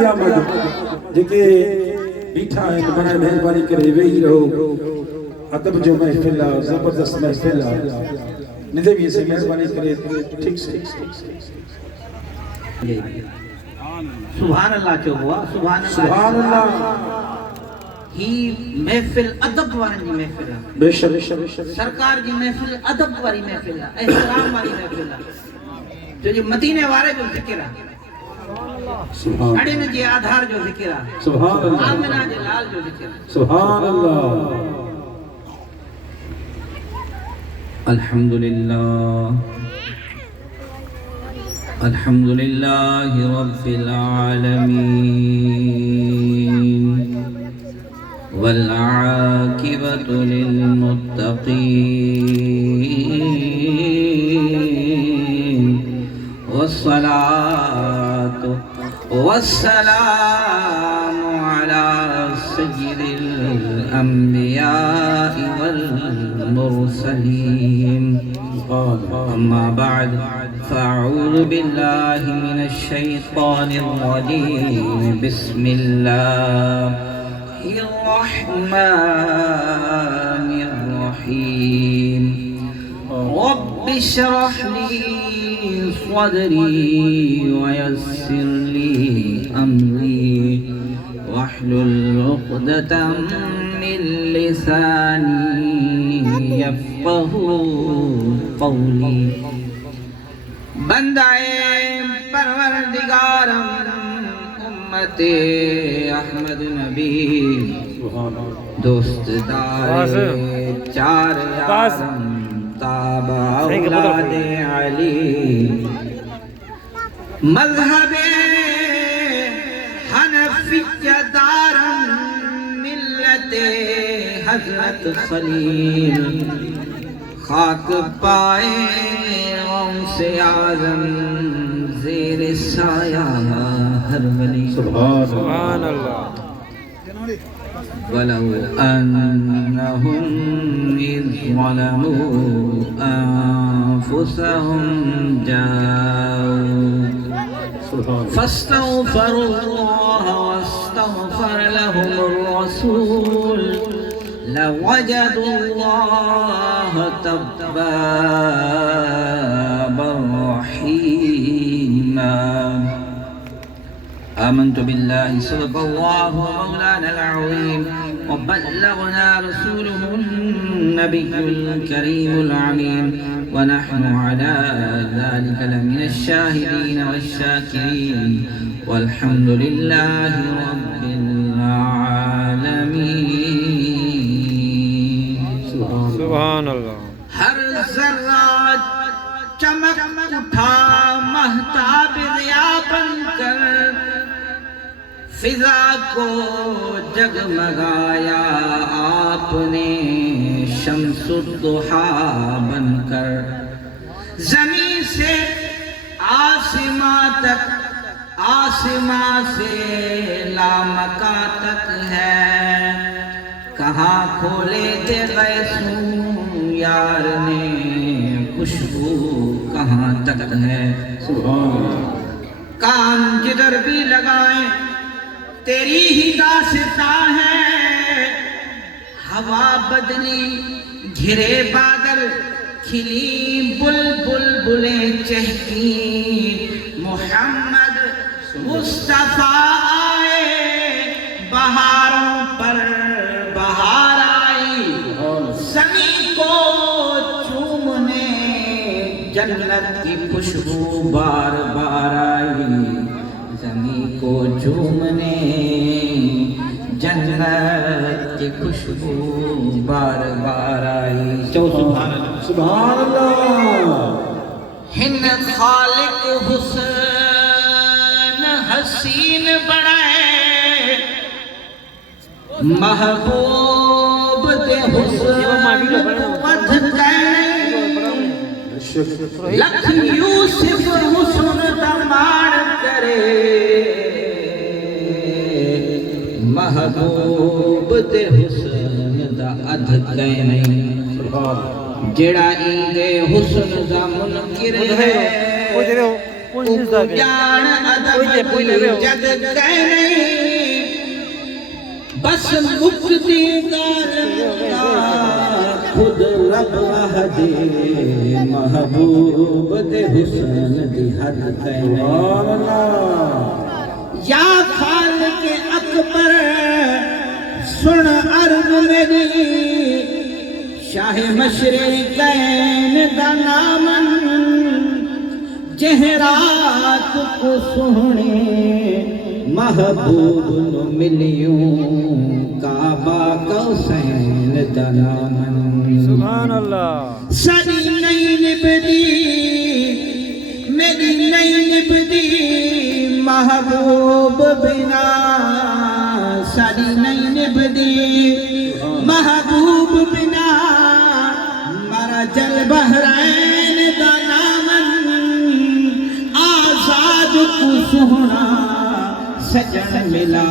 क़यामत जेके बीठा है बना मेहरबानी करे वेही रहो अदब जो महफिल आहे जबरदस्त महफिल आहे निदे भी से मेहरबानी करे ठीक से सुभान अल्लाह चो हुआ सुभान अल्लाह ही महफिल अदब वारनि जी महफिल आहे बेशक सरकार जी महफिल अदब वारी महफिल आहे एहतराम वारी महफिल आहे जो मदीने वारे जो ज़िक्र आहे सुभान अड़िन जे आधार जो ज़िक्र आहे सुभान अल्लाह आमिना जे लाल जो ज़िक्र आहे सुभान अल्लाह अल्हम्दुलिल्लाह रब्बिल आलमीन वल आकिबतु लिल मुत्तकीन वस्सलातु वस्सलामु अला सय्यिदिल अंबिया वल मुरसलीन अम्मा बाद फ़अऊज़ु बिल्लाहि मिनश शैतानिर रजीम बिस्मिल्लाहिर रहमानिर रहीम रब्बि इश्रह ली सदरी वयस्सिर ली अमरी वाहलुल उक़दतम मिन लिसानी यफ़क़हू क़ौली बंदाए परवरदिगारम उम्मते अहमद नबी दोस्तदारे चार यारम ताबा औलादे अली मज़हबे हनफिय्या दारम मिल्लते हज़रत खलील खाक पाए से आज़म ज़ेर साया हर वली सुभान अल्लाह वलौ अन्नहुम इज़ ज़लमू अन्फुसहुम जाऊ फस्तग़फ़रुल्लाह वस्तग़फ़र लहुमुर रसूल लवजदुल्लाह तव्वाबर रहीमा आमन्तु बिल्लाहि सदक़ल्लाहु मौलाना अल-अज़ीम व बल्लगना रसूलुहुन नबियुल करीमुल अमीन व नहनु अला ज़ालिका लमिनश शाहिदीन वश-शाकिरीन वल्हम्दुलिल्लाहि रब्बिल आलमीन। सुभान अल्लाह। हर ज़र्रा चमक उठा महताब ज़िया बनकर फिज़ा को जगमगाया आपने शम्सुद्दुहा बनकर। ज़मीन से आसमां तक आसमां से लामका तक है कहाँ खोले थे गैसू यार ने खुशबू कहाँ तक है। काम जिधर भी लगाए तेरी ही दास्तां है। हवा बदली घिरे बादल खिली बुलबुल बुले चहकी मोहम्मद मुस्तफा आए बहारों पर बहार आई। ज़मीं को चूमने जन्नत की खुशबू बार बार आई। ज़मीं को चूमने जन्नत की खुशबू बार बार आई। सुभान अल्लाह सुभान अल्लाह। हिन खालिक हुस्न हसीन बनाए महबूब दे हुस्न वध करे लख यूसुफ हुस्न दमाड़ करे महबूब दे हुस्न दा अध कै नहीं। जेड़ा इंदे हुस्न दा मुनकिर है जान अदब की जग कह नहीं बस मुक्ति खुद रब हदे महबूब दे हुस्न दी हद कह या खालिक अकबर सुन अर्ज मेरी शाह मशरिकैन दा नामन जहरात को सोहने महबूब नु मिलियूं काबा कौसैन दा नामन सुभान अल्लाह साडी नहीं निभदी मेरी नहीं निभदी महबूब बिना साडी नहीं निभदी महबूब बिना मारा जल बहरैन दा नामन आजाद को सोहना सजन मिला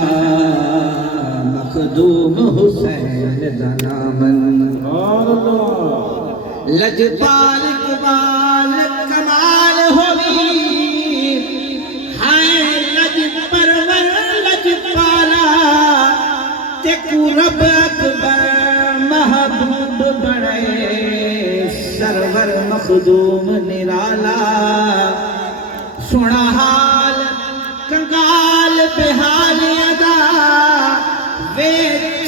मखदूम हुसैन दा नामन लजपाल इकबाल कमाल होगी हाय लज परवर लजपाला तेकू रब अकबर महबूब बने सरवर मखदूम निराला सुना हाल कंगाल बेहाल अदा वे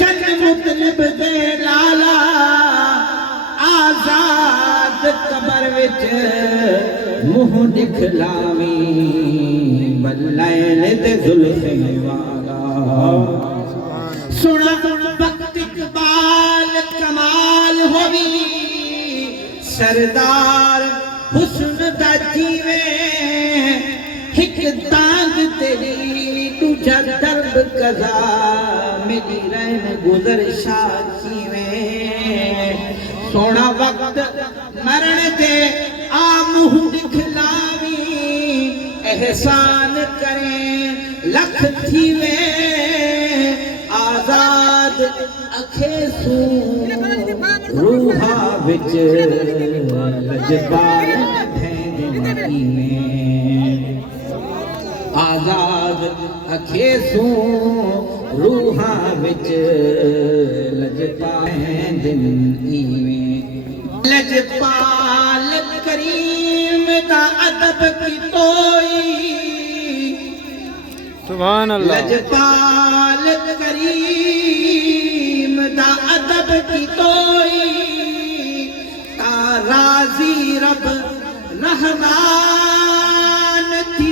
चंद मुतलब दे लाला आजाद कबर विच मुंह दिखलावी बल्लैन दे जुल्फे वाला सुना वक्त इकबाल कमाल होवी सरदार हुस्न दा जीवे हिक दाग तेरी तुझा दर्द कजा मेरी रैन गुजर शाखीवे सोना वक्त मरण दे आ मुंह दिखलावी एहसान करे लख थीवे आजाद अखे सू रूहा विच लजपाल भेंदी में आजाद अखे सू रूहा विच लजपाल दिनी में लजपाल करीम दा अदब की तोई सुभान अल्लाह लजपाल करीम दा अदब की तोई राजी रब रहमान थी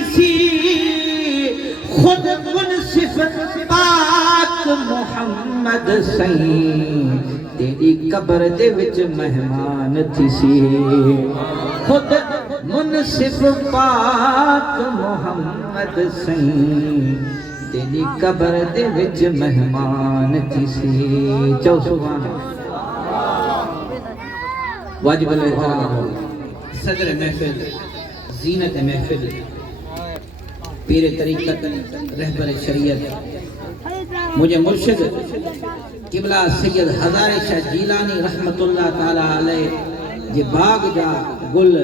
खुद मुनसिफ पाक मोहम्मद सही तेरी कब्र दे विच मेहमान थी सी खुद मुनसिफ पाक मोहम्मद सही तेरी कब्र दे विच मेहमान थी सी चौ सुभान वाजिब सदर महफिल जीनत महफिल पीर तरीक़त रहबर शरीयत मुझे मुर्शिद किबला सैयद हज़ारे शाह जीलानी रहमतुल्लाह ताला अलैह जे बाग जा गुल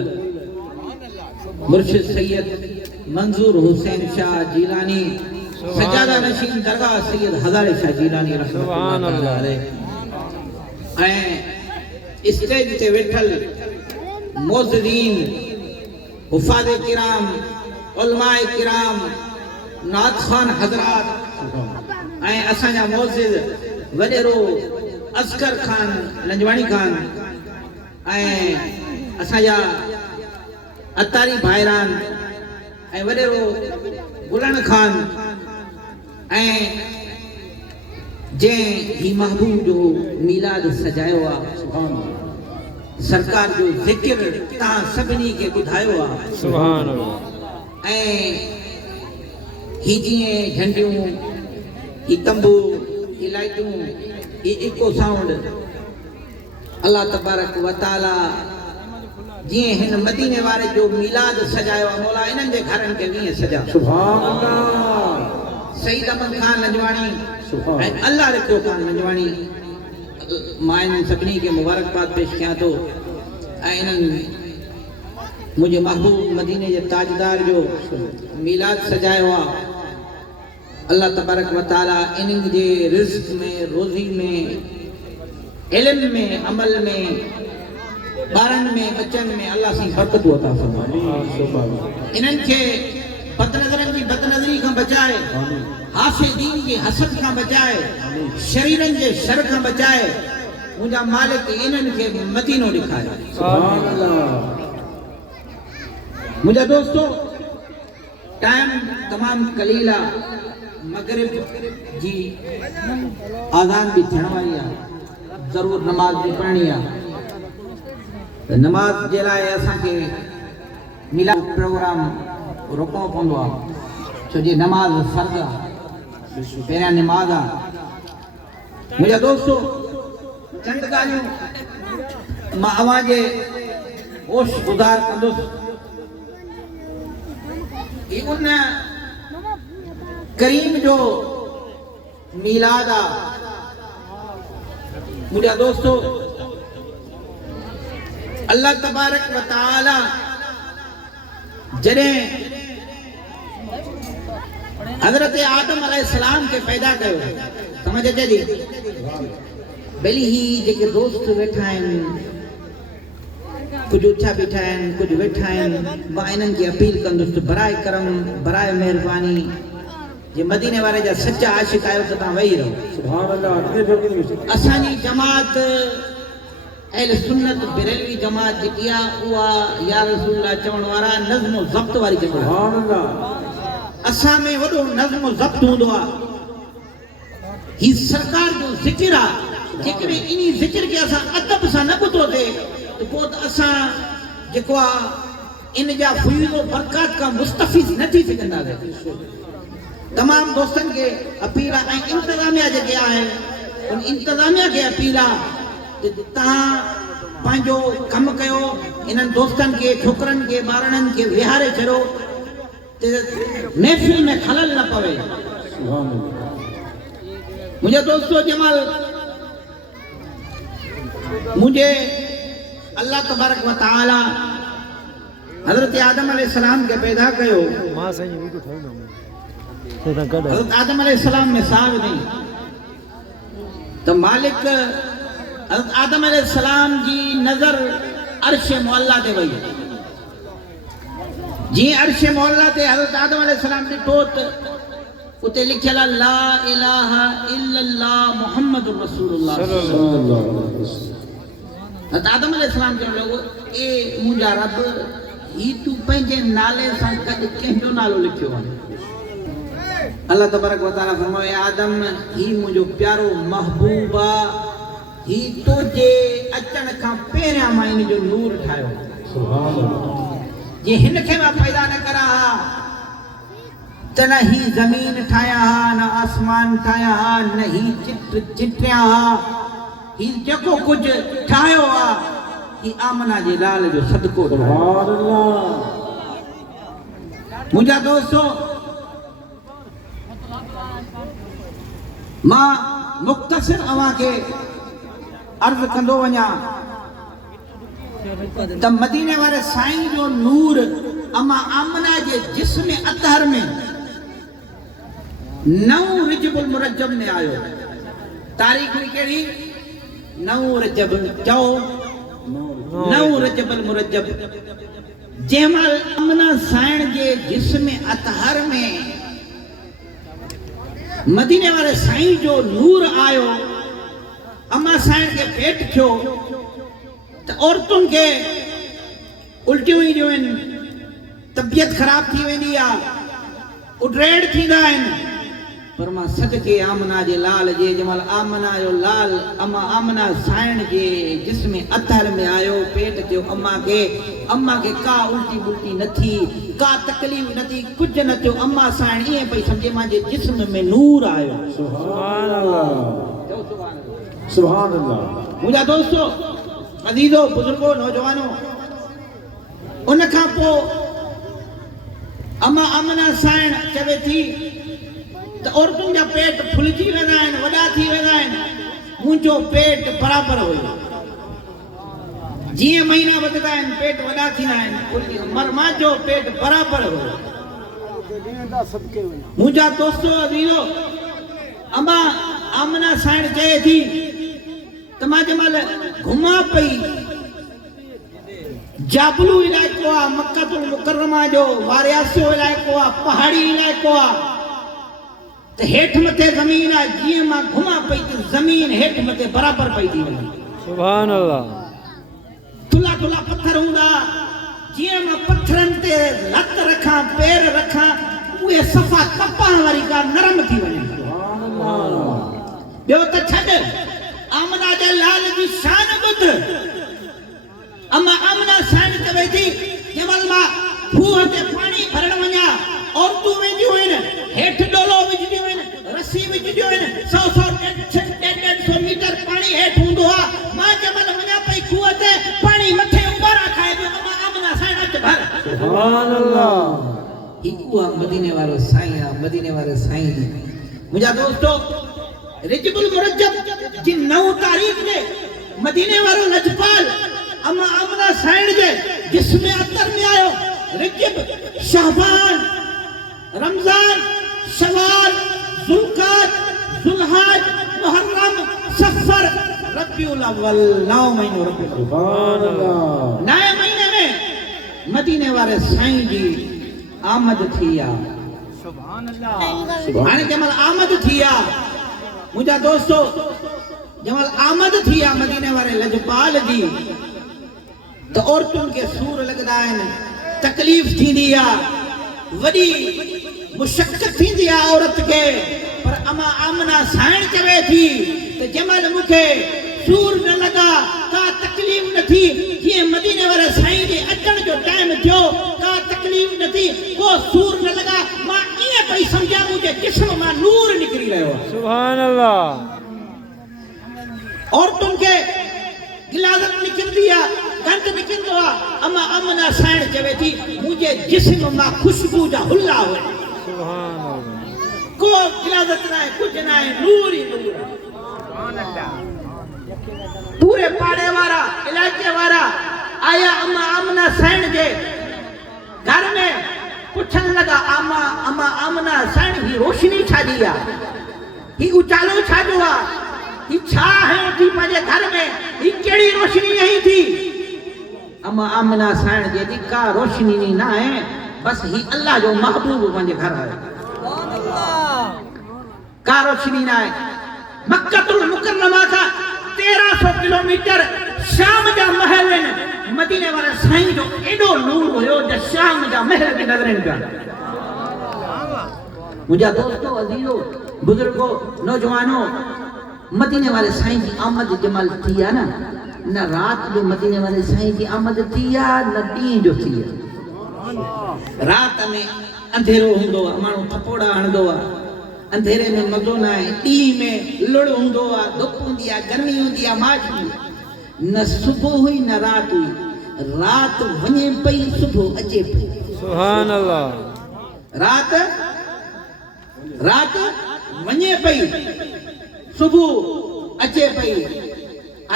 मुर्शिद सैयद मंजूर हुसैन शाह जीलानी सजादा नशीन दरगाह सैयद हज़ारे शाह जीलानी रहमतुल्लाह ताला अलैह स्टेज ते वेठल मोज़रीन हुफाज़ किराम उलमाए किराम नात खान हजरात असांजा मोज़िद वडेरो असगर खान लंजवाणी खान असांजा अतारी भाईरान वडेरो गुलन खान जे ही महबूब जो मीलाद सजायो आ सरकार जो जिक्र ता सभनी के बुधायो आ सुभान अल्लाह ही जिए झंडियों ही तंबू ही लाइटूं ही इको साउंड अल्लाह तबारक व तआला जिए हिन मदीने वारे जो मिलाद सजायो मौला इनन जे घरन के वीए सजा सुभान अल्लाह सईद अहमद खान लंजवाणी अल्लाह रखो खान लंजवाणी मां इन सभनी के मुबारकबाद पेश किया तो इनन मुझे महबूब मदीने जे ताजदार जो मिलाद सजायो आ अल्लाह तबारक व तआला इन्हनि जे रिज़्क़ में, रोज़ी में, इल्म में, अमल में, ॿारनि में, बच्चनि में अल्लाह सी बरकत अता फरमाए। इन्हनि खे बदनज़रनि जी बदनज़री खां बचाए, हासिदीन जी हसद खां बचाए, शरीरनि जे शर खां बचाए। मुंहिंजा मालिक इन्हनि खे मदीनो ॾेखारे। सुभान अल्लाह। मुझे दोस्तों टाइम तमाम कलील आ, मगरिब जी आज़ान भी थियण वारी आ, ज़रूर नमाज भी पढ़नी आ। नमाज जे लाइ असांखे मिलाद प्रोग्राम रोकणो पवंदो आहे, छो जे नमाज फर्ज़ आहे, पहिरियां नमाज आहे। मुंहिंजा दोस्तों चंद ॻाल्हियूं मां अव्हां जे होश गुज़ार कंदुसि। उन करीम जो मिलाद आ। मुझे दोस्तों अल्लाह तबारक व तआला जॾहिं हज़रत आदम अलैहिस्सलाम के पैदा कयो, समझ अचे थी? भली ही जेके दोस्त वेठा आहिनि, कुछ उठा बीठा आहिनि, कुछ वेठा आहिनि, मां इन्हनि खे अपील कंदुसि बराए करम, बराए महिरबानी, जे मदीने वारे जा सच्चा आशिक़ आहियो त तव्हां वेही रहो। सुभान अल्लाह। असांजी जमात अहल सुन्नत बरेलवी जमात जेकी आहे उहा या रसूलुल्लाह चवण वारा नज़्म व ज़ब्त वारी जमात। सुभान अल्लाह। असां में वॾो नज़्म व ज़ब्त हूंदो आहे। ही सरकार जो ज़िक्र आहे, जेकॾहिं इन ज़िक्र खे असां अदब सां न ॿुधोसीं तो पोइ त असां जेको आहे इन जा फयूज़ व बरक़ात खां मुस्तफ़ीज़ न थी सघंदासीं। तमाम दोस्तनि खे अपील आहे ऐं इंतज़ामिया जेके आहे उन इंतज़ामिया खे अपील आहे त तव्हां पंहिंजो कमु कयो, इन्हनि दोस्तनि खे, छोकिरनि खे, ॿारनि खे विहारे छॾो त महफ़िल में खलल न पवे। सुभान अल्लाह। मुंहिंजे दोस्तो जमाल मुझे अल्लाह तबारक व तआला हज़रत आदम अलैहिस्सलाम के पैदा कयो। मां साईं वीडियो ठाहियो न हज़रत आदम अलैहिस्सलाम में साग नहीं तो मालिक हज़रत आदम अलैहिस्सलाम जी नज़र अर्श मुअल्ला ते वई। जी अर्श मुअल्ला ते हज़रत आदम अलैहिस्सलाम ॾिठो त उते लिखियल आहे ला इलाहा इल्लल्लाह मुहम्मदुर रसूलुल्लाह। आदम अलैहिस्सलाम चवण लॻो ए मुंहिंजा रब ही तू पंहिंजे नाले सां गॾु कंहिंजो नालो लिखियो आहे? अल्लाह तबारक व तआला फरमाए आदम ही मुंहिंजो प्यारो महबूब आहे, ही तुंहिंजे अचण खां पहिरियां मां इन जो नूर ठाहियो। सुभान अल्लाह। जे हिन खे मां पैदा न करां हा त न ही ज़मीन ठाहिया हा, न आसमान ठाहिया हा, न ही चित्र चिटिया हा। ही जेको कुझु ठाहियो आहे ही आमना जे लाल जो सदको ठाहियो। सुभान अल्लाह। मुंहिंजा दोस्तो मां मुख़्तसिर अव्हां खे अर्ज़ कंदो वञा त मदीने वारे साईं जो नूर अमा आमना जे जिस्म अतहर में 9 रजबुल मुरज्जब में आयो। तारीख़ कहिड़ी? 9 रजब चओ 9 रजबुल मुरज्जब। जंहिंमहिल आमना साईं जे जिस्म अतहर में मदीने वाले साईं जो नूर आयो, अम्मा साईं के पेट थियो तो औरतुनि के उल्टियूं ईंदियूं आहिनि, तबियत ख़राब थी वेंदी आहे, उड्रेड थींदा आहिनि। पर मां सदके आमना जे लाल जे जमल आमना जो लाल अम्मा आमना साईं जे जिस्म अतहर में आयो, पेट थियो अम्मा के का उल्टी बुल्टी न थी, का तकलीफ़ न थी, कुछ न थियो। अम्मा साईं ईअं पई सम्झे मुंहिंजे जिस्म में नूर आयो। सुभान अल्लाह। सुभान अल्लाह। मुंहिंजा दोस्तो अज़ीज़ो बुजुर्गो नौजवानो उन खां पोइ अम्मा आमना साईं चवे थी त औरतुनि जा पेट फुलिजी वेंदा आहिनि, वॾा थी वेंदा आहिनि। मुंहिंजो पेट बराबरि हुयो। जीअं महीना वधंदा आहिनि पेट वॾा थींदा आहिनि मरमा जो पेट बराबरि हो मुंहिंजा दोस्तो अज़ीज़ो अम्मा आमना साइण चए थी त मां जंहिंमहिल घुमां पई जाबलू इलाइक़ो आहे मक्कतुल मुकर्रमा जो वारियासियो इलाइक़ो आहे पहाड़ी इलाइक़ो आहे त हेठि मथे ज़मीन आहे जीअं मां घुमां पई त ज़मीन हेठि मथे बराबरि पई थी वञे सुभान अल्लाह तुला तुला पत्थर हूंदा जीअं मां पत्थरनि ते लत रखां पेर रखां उहे सफ़ा कपाण वारी का नरम थी वञे ॿियो त छॾ आमना जे लाल जी शान ॿुध अम्मा आमना साइण चवे थी जंहिंमहिल मां खूह ते पाणी भरण वञा औरतूं वेंदियूं आहिनि हेठि डोलो विझंदियूं आहिनि रस्सी विझंदियूं आहिनि 100 मीटर पाणी हेठि हूंदो आहे मां जंहिंमहिल वञा पई खूह ते पाणी मथे उबारा खाए पियो अम्मा आमना साइण अच भर सुभान अल्लाह ही उहा मदीने वारो साईं आहे मदीने वारे साईं जी मुंहिंजा दोस्तो रिजबुल मुरज्जब जी 9 तारीख़ ते मदीने वारो लजपाल अम्मा आमना साइण जे जिस्म अतर में आयो रिजब शाबान रमजान शवाल जुल्कात जुल्हज मुहर्रम सफर रबीउल अव्वल 9 महीनो रबीउल सुभान अल्लाह 9 महीने में मदीने वारे साईं जी आमद थी आहे सुभान अल्लाह हाणे जंहिंमहिल आमद थी आहे मुंहिंजा दोस्तो जंहिंमहिल आमद थी आहे मदीने वारे लजपाल जी त औरतुनि खे सूर लॻंदा आहिनि तकलीफ़ थींदी आहे वॾी मुशक़त थींदी आहे औरत खे पर अम्मा आमना साइण चवे थी त जंहिंमहिल मूंखे सूर न लॻा का तकलीफ़ न थी जीअं मदीने वारे साईं जे अचण जो टाइम थियो का तकलीफ़ न थी को सूर न लॻा मां ईअं पई सम्झां मुंहिंजे जिस्म मां नूर निकिरी रहियो आहे सुभान अल्लाह औरतुनि खे गिलाज़त निकिरंदी आहे गंद निकिरंदो आहे अम्मा आमना साइण चवे थी मुंहिंजे जिस्म मां ख़ुशबू जा हुला हुआ सुभान अल्लाह को गिलाज़त न आहे कुझु न आहे नूर ई नूर पूरे पाड़े वारा इलाइक़े वारा आया अम्मा आमना साइण जे घर में पुछण लॻा अम्मा आमना साइण ही रोशनी छाजी आहे ही उजालो छाजो आहे ही छा है थी पंहिंजे घर में ही कहिड़ी रोशनी आई थी अम्मा आमना साइण जे थी का रोशनी न आहे बस ही अल्लाह जो महबूब पंहिंजे घर आहे का रोशनी न आहे मक्कतुल मुकर्रमा खां 1300 किलोमीटर शाम जा महल आहिनि मदीने वारे साईं जो एॾो नूर हुयो जो शाम जा महल बि नज़र ईंदा मुंहिंजा दोस्तो अज़ीज़ो बुजुर्गो नौजवानो मदीने वाले साईं जी आमद जमल थी आहे न रात जो मदीने वाले साईं जी आमद थी आहे न ॾींहं जो थी आहे रात में अंधेरो हूंदो आहे माण्हू थपोड़ा हणंदो आहे अंधेरे में मज़ो न आहे ॾींहं में लुड़ हूंदो आहे धुप हूंदी आहे गर्मी हूंदी आहे माच न सुबुह हुई न रात हुई रात वञे पई सुबुह अचे पई सुभान अल्लाह रात वञे पई सुबुह अचे पई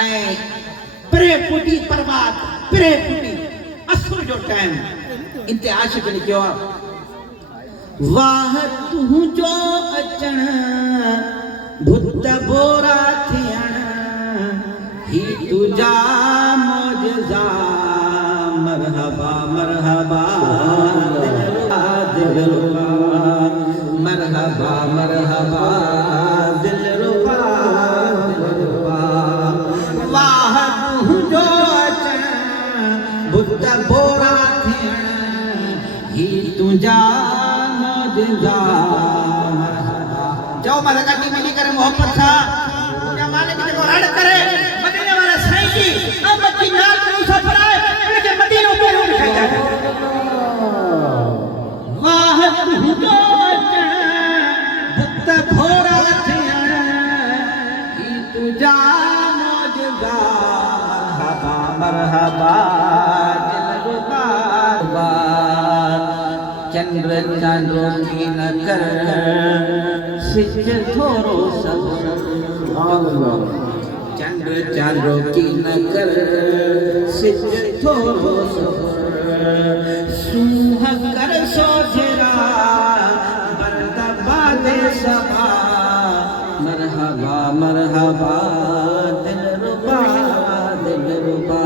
ऐं परे पुटी परवात परे पुटी असुर जो टाइम इंते आशिक लिखियो आहे वाह तुंहिंजो अचण भुत बोरा थियण ही तुझा मौजज़ा मरहबा मरहबा दिलरुबा मरहबा मरहबा दिलरुबा दिलरुबा वाह तुंहिंजो अचण भुत बोरा थियण ही तुझा जाओ मारा गाड़ी मिली करे मोहब्बत था या मालिक को रड़ करे मदीने वाला साईं की अब की नाल को सफर आए इनके मदीनों पे हो दिखाई जाए वाह तुझो भक्त भोरा थियण ही तुझा मौजज़ा मरहबा दिलरुबा चंद्र चांदो की न कर सिज थोरो सब चंद्र चांदो की न कर सिज थोरो सूह कर सोजरा बरदा बादे सभा मरहबा मरहबा दिलरुबा दिलरुबा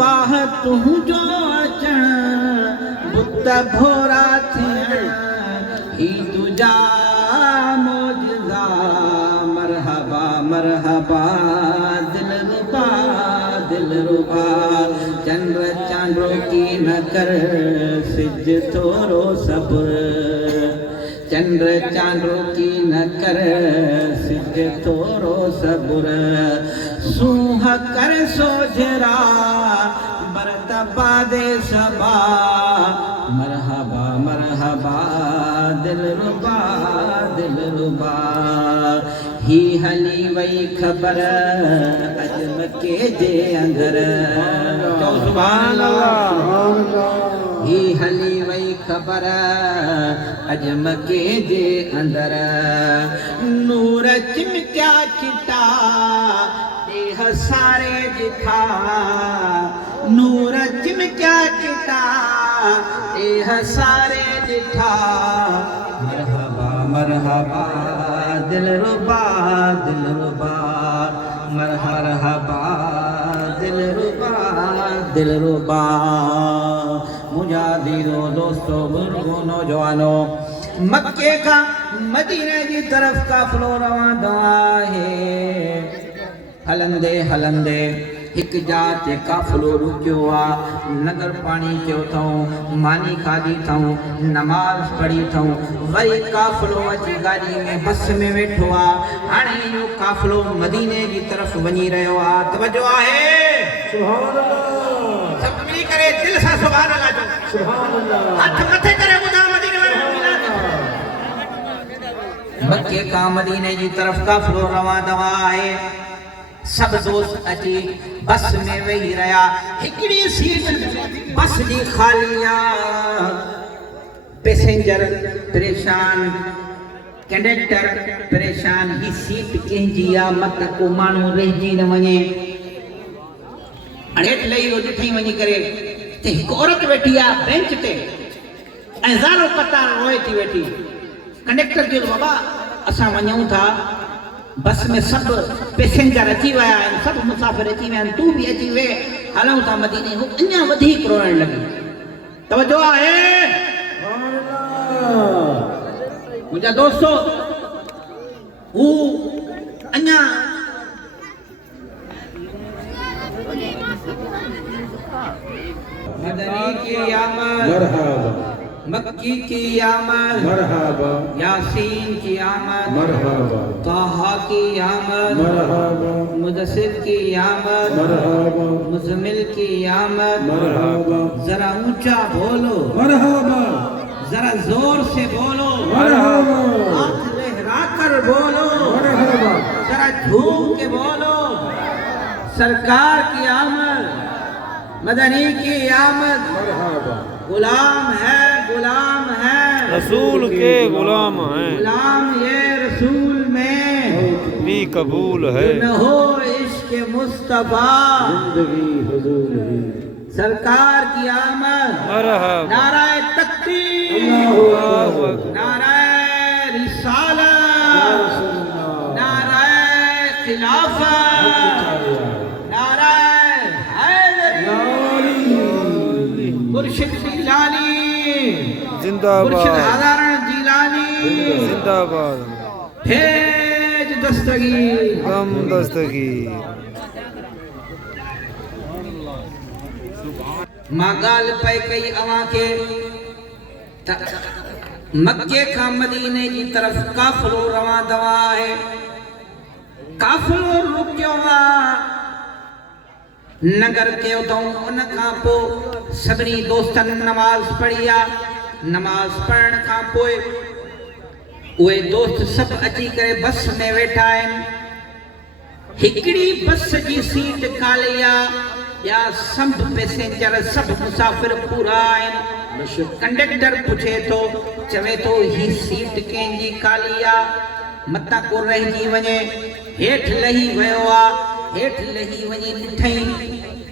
वाह तू जो अचण बुत भोरा थियण ही तुझा मौजज़ा मरहबा मरहबा दिलरुबा दिलरुबा चंद्र चांदो की न कर सिज थोरो सब्र चंद्र चांदो की न कर सिज थोरो सब्र सूह कर सोजरा बरत बादे सबा मरहबा मरहबा दिलरुबा दिलरुबा ही हली वई खबर अजम के जे अंदर तो सुभान अल्लाह ही हली वई खबर अजम के जे अंदर नूर चिमकिया चिटा देह सारे दिखा नूर चिमकिया चिटा देह सारे दिखा मरहबा मरहबा दिलरुबा दिलरुबा मरहबा दिलरुबा दिलरुबा मुजाहिदो दोस्तों बुजुर्गो नौजवानों मक्के का मदीने की तरफ काफिलो रवाना है हलंदे हलंदे हिक जात काफिलो रुकियो आ नगर पानी थियो थऊं मानी खाधी थऊं नमाज पढ़ी थऊं वरी काफिलो अची गाड़ी में बस में वेठो आ हाणे इहो काफिलो मदीने की तरफ वञी रहियो आ तवज्जो आहे सुभान अल्लाह सब मिली करे दिल सां सुभान अल्लाह जो सुभान अल्लाह हथ मथे करे ॿुधा मदीने वारे मक्के का मदीने की तरफ काफिलो रवाना आहे सब दोस्त अची बस में वेही रहा हिकड़ी सीट बस जी खाली आ पैसेंजर परेशान कंडक्टर परेशान ही सीट कंहिंजी आ मत को माण्हू रहिजी न वञे अड़ेट लई वो ॾिठी वञी करे ते हिकु औरत वेठी आ बेंच ते ऐं ज़ारो कतार रोए थी वेठी कंडक्टर जो बाबा असां वञूं था बस में सब पैसेंजर अची विया आहिनि सब मुसाफ़िर अची विया आहिनि तू भी अची वे हलूं था मदीने हू अञा वधीक रोइण लॻी तवज्जो आहे मुंहिंजा दोस्तो हू अञा मदनी की आमद मरहबा मक्की की आमद मरहबा यासीन की आमद मरहबा ताहा की आमद मरहबा मुदस्सिर की आमद मरहबा मुज़म्मिल की आमद मरहबा जरा ऊंचा बोलो मरहबा जरा जोर से बोलो मरहबा हाथ लहरा कर बोलो मरहबा जरा झूम के बोलो सरकार की आमद मदनी की आमद मरहबा गुलाम है रसूल के गुलाम हैं गुलाम ये रसूल में भी कबूल है न हो इश्क मुस्तफा जिंदगी हुजूर ही सरकार की आमद मरहबा नाराए तकबीर अल्लाहु अकबर नाराए रिसालत नाराए खिलाफत नाराए हैदरी मुर्शिद जिलानी मुर्शिद जिंदाबाद हज़ारण जिलानी जिंदाबाद भेज दस्तगीर गम दस्तगीर मां ॻाल्हि पई कई अवां खे त मक्के खां मदीने जी तरफ़ काफ़िलो रवां दवा आहे काफ़िलो रुकियो आहे नगर कयो अथऊं उन खां पोइ सभिनी दोस्तनि नमाज़ पढ़ी आहे नमाज़ पढ़ण खां पोइ उहे दोस्त सभु अची करे बस में वेठा आहिनि हिकिड़ी बस जी सीट खाली आहे या सब पैसेंजर सब मुसाफिर पूरा आहिनि कंडक्टर पुछे थो चवे थो ही सीट कंहिंजी खाली आहे मता को रहिजी वञे हेठ लही वियो आहे हेठ लही वञी ॾिठई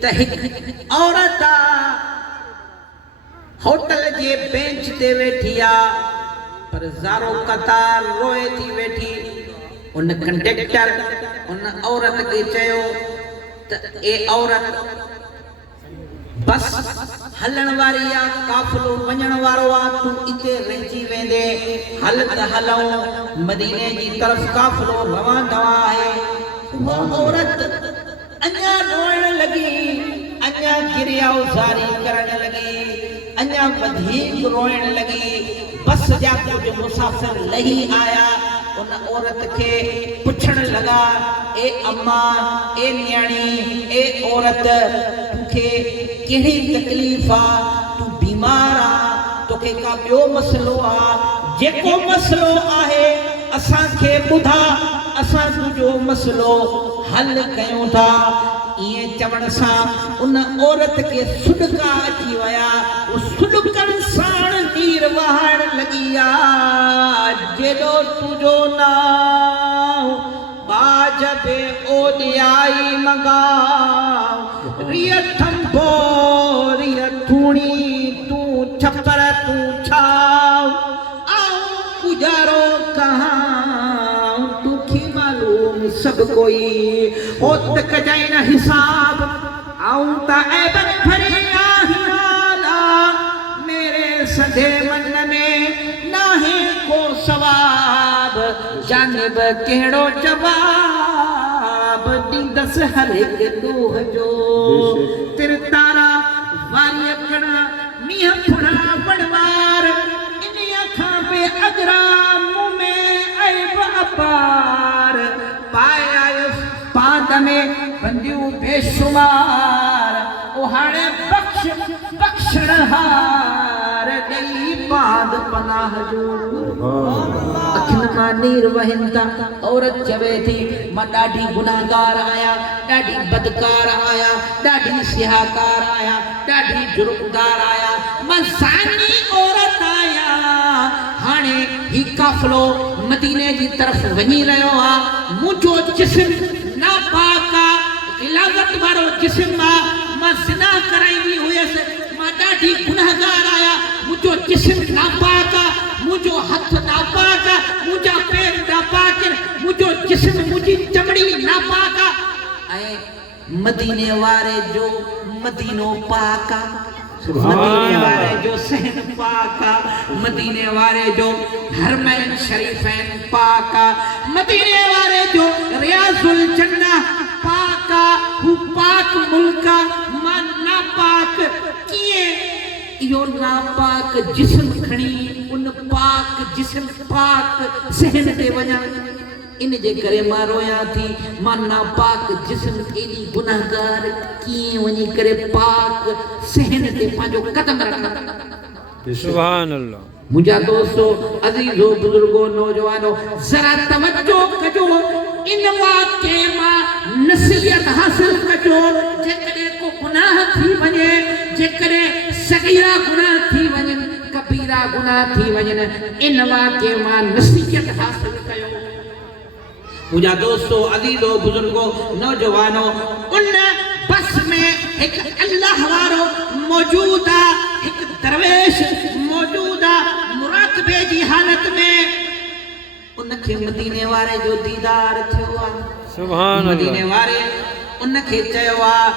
त हिकु औरत होटल जे बेंच ते वेठी आहे पर ज़ारो कतार रोए थी वेठी उन कंडक्टर उन औरत खे चयो त ए औरत बस हलण वारी आहे काफ़िलो वञण वारो आहे तूं इते रहिजी वेंदे हल त हलऊं मदीने जी तरफ़ काफ़िलो रवां दवा आहे उहा औरत अञा रोइण लॻी अञा गिरिया उज़ारी करण लॻी अञा वधीक रोइण लॻी बस जा कुझु मुसाफ़िर लही आया उन औरत खे पुछण लॻा ए अम्मा ए न्याणी ए औरत तोखे कहिड़ी तकलीफ़ आहे तूं बीमार आहे तोखे का ॿियो मसइलो आहे जेको मसइलो आहे असांखे ॿुधा असां तुंहिंजो मसइलो हल कयूं था इएं चवण सां उन औरत खे सुॾका अची विया सुॾकण साण नीर वहण लॻी आहे जेॾो तुंहिंजो नाम बाज बे ओॾियाई मगाव रिय थंभो रिय थूणी तूं छपर तूं छाव आऊं गुजारो कहां तोखे मालूम सब कोई हो तक जाए न हिसाब आऊं त ऐबन भरी आहियाला मेरे सधे मन में नाहे को सवाब जानिब कहिड़ो जवाब ॾींदस हर हिकु ॾोह जो तिर तारा वारी अकड़ मींहं फुड़ा वड़वार इन्हीअ खां बे अगरा मुंह में ऐब अपार पाए आयुसि पाद में बंदियूं बेशुमार ओ हाणे बख़्शण हार ॾेई पाद पनाह जो अखियुनि मां नीर वहनि था औरत चवे थी मां ॾाढी गुनाहगार आहियां ॾाढी बदकार आहियां ॾाढी सियाहकार आहियां ॾाढी जुर्मगार आहियां मां ज़ानी औरत आहियां हाणे ही काफ़िलो मदीने जी तरफ़ वञी रहियो आहे मुंहिंजो जिस्म नापाक आहे गिलाज़त वारो जिस्म आहे मां ज़िना कराईंदी हुयसि मां ॾाढी गुनाहगार आहियां मुंहिंजो जिस्म नापाक आहे मुंहिंजो हथ नापाक आहे मुंहिंजा पेर नापाक आहिनि मुंहिंजो जिस्म मुंहिंजी चमड़ी नापाक आहे ऐं मदीने वारे जो मदीनो पाक आहे मदीने वारे जो सहन पाक आहे मदीने वारे जो हरमैन शरीफ़ैन पाक आहे मदीने वारे जो रियाज़ुल जन्नह पाक आहे हू पाक मुल्क आहे मां नापाक कीअं इहो नापाक जिस्म खणी उन पाक जिस्म पाक सहन ते वञा इन जे करे मां रोयां थी मां नापाक जिस्म एॾी गुनाहगार कीअं वञी करे पाक सहन ते पंहिंजो कदम रखां सुभान अल्लाह मुंहिंजा दोस्तो अज़ीज़ो बुजुर्गो नौजवानो ज़रा तवज्जो कजो इन वाक़े मां नसीहत हासिल कजो जेकॾहिं को गुनाह थी वञे जेकॾहिं सगीरा गुनाह थी वञनि कबीरा गुनाह थी वञनि इन वाक़े मां नसीहत हासिल कयो मुंहिंजा दोस्तो अज़ीज़ो बुजुर्गो नौजवानो उन बस में हिकु अल्लाह वारो मौजूद आहे हिकु दरवेश मौजूद आहे मुराक़बे जी हालत में उनखे मदीने वारे जो दीदार थियो आहे सुभान मदीने अल्लाह वारे उनखे चयो आहे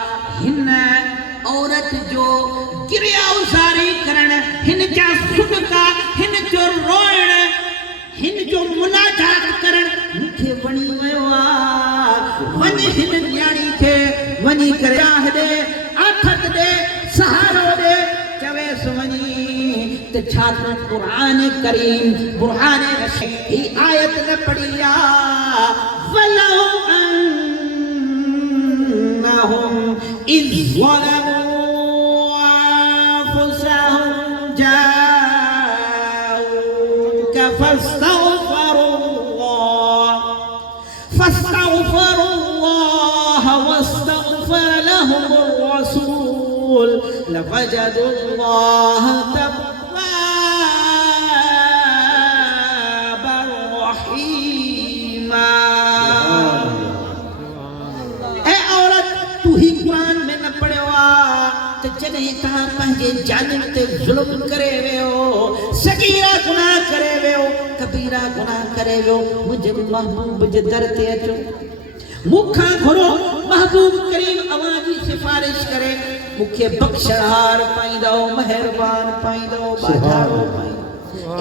हिन औरत जो गिरिया उज़ारी करण हिन जा सुॾका हिन जो रोइण हिन जो मुनाजात करण मूंखे वणी वियो आहे वञी हिन न्याणी खे वञी करे आह ॾे आथत ॾे सहारो ॾे चवेसि वञी त छा तूं क़ुरान करीम बुरहान रशीद ही आयत न पढ़ी आहे वलौ अन्नहुम इज़ ज़लमू अन्फुसहुम जाऊक فاستغفروا الله واستغفر لهم الرسول لوجدوا الله توابا رحيما ईमान ए औरत तू ही कुरान में न पढ़ियो आ त जॾहिं तव्हां पंहिंजे जानिन ते ज़ुल्म करे वियो सगीरा गुनाह करे वियो कबीरा गुनाह करे वियो मुंहिंजे महबूब जे दर ते अचो मुखा घुरो महबूब करीम अवां जी सिफारिश करे मुखे बख्शहार पाईंदो मेहरबान पाईंदो बाधारो पाईंदो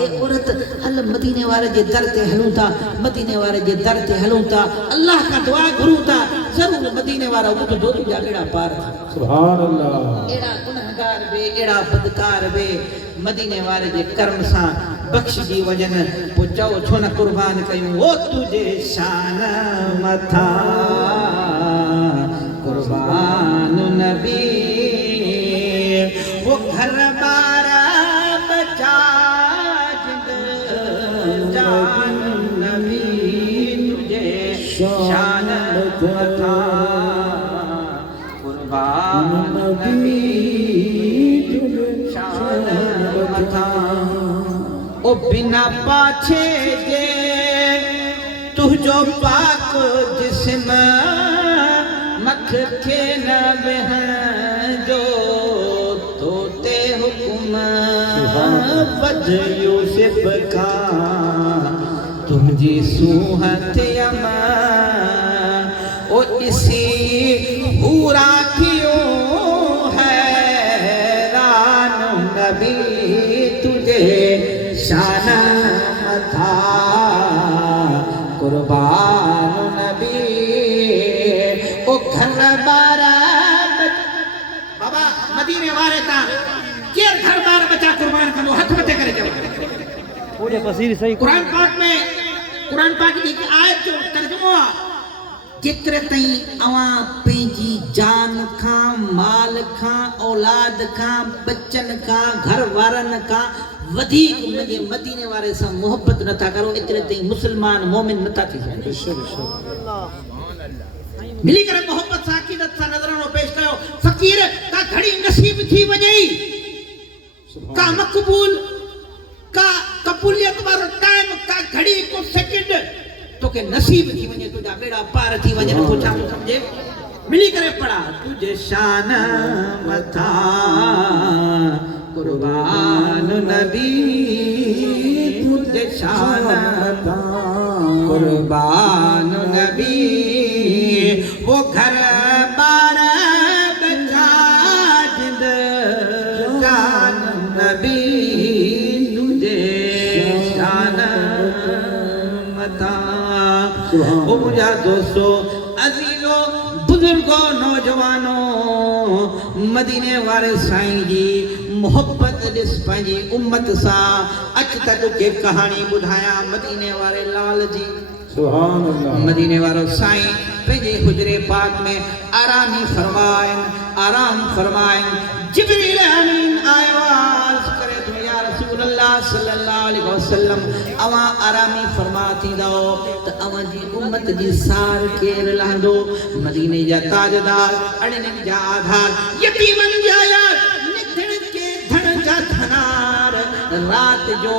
ए औरत हल मदीने वाले जे दर ते हलूं था मदीने वाले जे दर ते हलूं था अल्लाह का दुआ घुरूं था जरूर मदीने वाला बुध दो जा बेड़ा पार सुभान अल्लाह एड़ा गुनहगार बे एड़ा बदकार बे मदीने वाले जे कर्म सा बख्श जी वजन पो चओ छो न कुर्बान कयूं ओ तुझे शान मथा कुर्बान नबी वो घर बार बचा जान नबी तुझे शान मथा कुर्बान नबी तुझे शान मथा ओ बिना पाछे जे तुझो पाक जिस्म मख खे न बहन जो तोते हुकुम बद यूसुफ का तुझी सूहत यमा ओ इसी पूरा क्यों है रान नबी तुझे शान मथा कुर्बान नबी ओ घर बार बाबा मदीने वाले ता केर घर बार बचा कुर्बान कंदो हथ मथे करे चलो पूरे पसीर सही कुरान पाक की आयत जो तर्जुमो आ जिक्र तई अवां पंहिंजी जान खां माल खां औलाद खां बच्चन खां घर वारन खां वधीक मुंहिंजे मदीने वारे सां मोहब्बत नथा करो एतिरे ताईं मुस्लमान मोमिन नथा थी सघनि मिली करे मोहब्बत सां अक़ीदत सां नज़रानो पेश कयो फ़कीर का घड़ी नसीब थी वञे का मक़बूल का कबूलियत वारो टाइम का घड़ी को सेकंड तोखे नसीब थी वञे तुझा बेड़ा पार थी वञे तो छा तो समझे मिली करे पढ़ा तुझे शान मथा कुर्बान नबी तुझे शान मथा कुर्बान नबी वो घर बार बचा जिंद जान नबी तुझे शान मथा ओ मुझा दोस्तों अजीजो बुजुर्गो नौजवानों मदीने वाले साईं जी मोहब्बत दिस पंहिंजी उम्मत सां अच तक के कहानी ॿुधायां मदीने वाले लाल जी सुभान अल्लाह मदीने वारो साईं पंहिंजे हुजरे पाक में आरामी आराम फरमाइन जिब्रील अमीन आयो अर्ज़ करे तो या रसूल अल्लाह सल्लल्लाहु अलैहि वसल्लम अवां आरामी फरमा थींदो त अवां जी उम्मत जी सार केर लहंदो मदीने जा ताजदार अड़िन जा आधार यतीमन जा यार निधन के धन जा धनार रात जो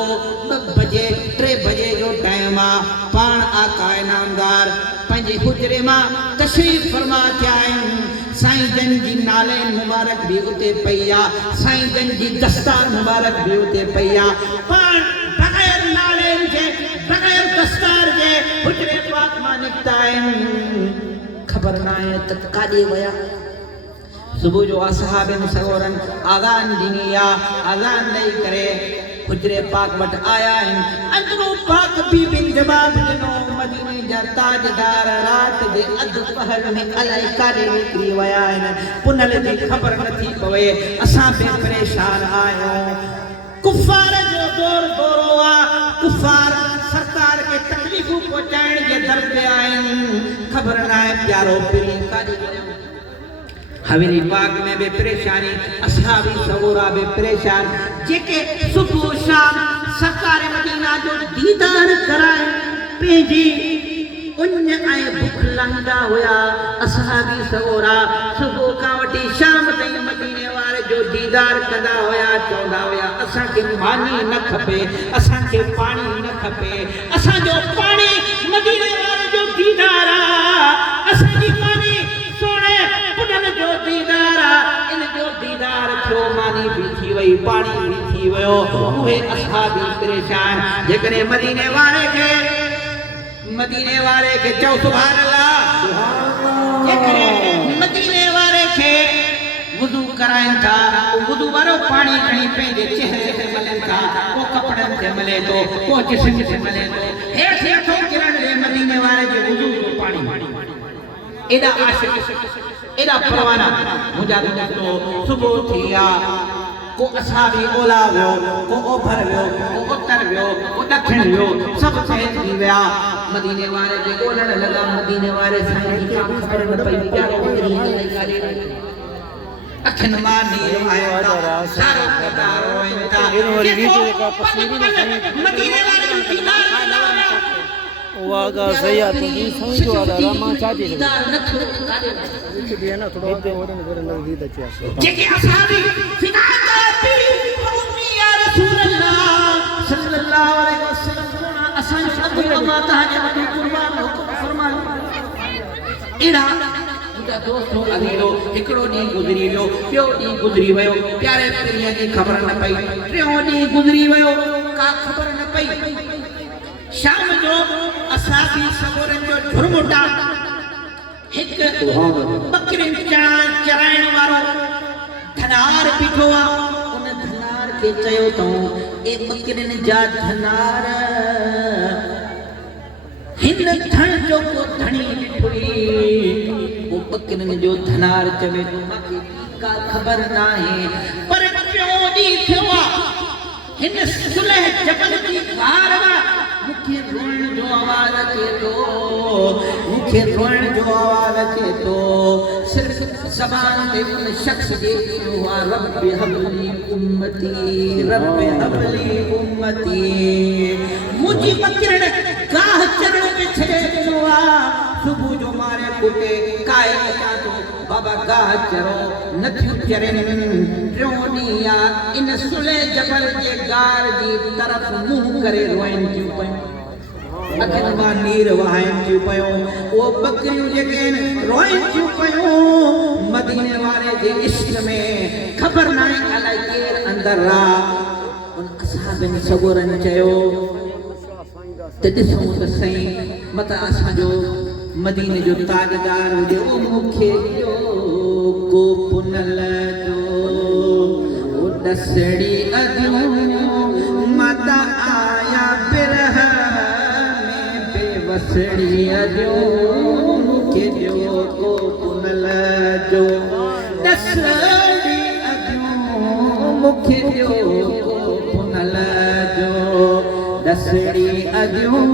2 बजे 3 बजे जो टाइम आ पाण आका इनामदार पंहिंजे हुजरे मां तशरीफ फरमा थिया आहिनि साईं जन जी नाले मुबारक भी उते पई आ साईं जन जी दस्तार मुबारक भी उते पई आ पाण बगैर नाले जे बगैर दस्तार जे हुजरे पाक मां निकता आहिनि खबर ना आहे त काॾे विया सुबुह जो असहाबे सगोरन आज़ान ॾिनी आहे आज़ान ॾेई करे हुजरे पाक वटि आया आहिनि अंदरो पाक बीबिन जवाब ॾिनो मदीने जा ताजदार रात जे अधु पहर में अलाए काॾे निकिरी विया आहिनि पुनल जी ख़बर नथी पवे असां बि परेशान आहियूं कुफार जो दौरो आहे कुफार सरकार के तकलीफ़ूं पहुचाइण जे दर ते आहिनि ख़बर न आहे प्यारो पीरी काॾे विया हवेली पाक में भी परेशानी असहाबी सगोरा भी परेशान जेके सुबह शाम सरकार मदीना जो दीदार कराए पेजी उन आए भूख लंघदा हुआ असहाबी सगोरा सुबह का वठी शाम ताईं मदीने वाले जो दीदार कंदा हुआ चवंदा हुआ असां के मानी न खपे असां के पानी न खपे असां जो पानी मदीने वाले पानी भी थी वियो उहे असहाबी परेशान जेकॾहिं मदीने वारे खे चओ सुभान अल्लाह जेकॾहिं मदीने वारे खे वुज़ू कराइनि था वुज़ू वारो पाणी खणी पंहिंजे चेहरे ते मलनि था को कपड़नि ते मले थो को जिस्म ते मले थो हेठि नथो किरण ॾे मदीने वारे जे वुज़ू जो पाणी एॾा आशिक़ एॾा परवाना मुंहिंजा दोस्तो सुबुह थी विया को असहाबी ओला वियो को ओभर वियो को उत्तर वियो को ॾखिण वियो सभु शइ थी विया मदीने वारे खे ॻोल्हण लॻा मदीने वारे साईं जी का ख़बर न पई ॼाणो अखियुनि मां नीर आयो सारो कदार रोइनि था मदीने वारे जो दीदार वागा सही आहे तुंहिंजी सम्झो आहे दादा मां छा थी सघां है ना थोड़ा और मेरे नजदीक अचे जेके असहाबी फिदा पी उम्मी या रसूल अल्लाह सल्लल्लाहु अलैहि वसल्लम कोना असां जो अल्लाह तआला जे कुर्बान हुकुम फरमायो एड़ा मुंहिंजा दोस्तो अजीजो हिकिड़ो ॾींहुं गुज़री वियो ॿियो ॾींहुं गुज़री वियो प्यारे पीअ जी ख़बर न पई टियों ॾींहुं गुज़री वियो का ख़बर न पई शाम जो असहाबी सगोरनि जो झुरमुटा हिकु बकरियुनि चराइण वारो धनार बीठो आहे उन धनार खे चयो अथऊं ए बकरियुनि जा धनार हिन धन जो को धणी ॾिठुई वो बकरियुनि जो धनार चवे थो मूंखे का ख़बर न आहे पर टियों ॾींहुं थियो आहे हिन सुलह जबल जी गार मां मूंखे रोइण जो आवाज़ अचे थो मूंखे रोइण जो आवाज़ अचे थो सिर्फ़ ज़बान ते उन शख़्स जे इहो आहे रब हबली उम्मती मुंहिंजी बकरियुनि गाह चरण में छॾे ॾिनो आहे सुबुह जो मारे कुटे काए अचां थो बाबा गाह चरो नथियूं चरनि टियों ॾींहुं आहे इन सुलह जबल जे गार जी तरफ़ मुंहुं करे रोइनि थियूं पयूं अखियुनि मां नीर वहाइनि थियूं पयूं उहो बकरियूं जेके आहिनि रोइनि थियूं पयूं मदीने वारे जे इश्क में ख़बर न आहे अलाए केरु अंदरि आहे उन असहाबनि सगोरनि चयो त ॾिसूं त साईं मता असांजो मदीने जो ताजदार हुजे उहो मूंखे ॾियो को पुनल जो दसड़ी अदियूं मता आया बिरह में बेवसड़ी अदियूं मूंखे ॾियो को पुनल जो दसड़ी अदियूं मूंखे ॾियो को पुनल जो दसड़ी अदियूं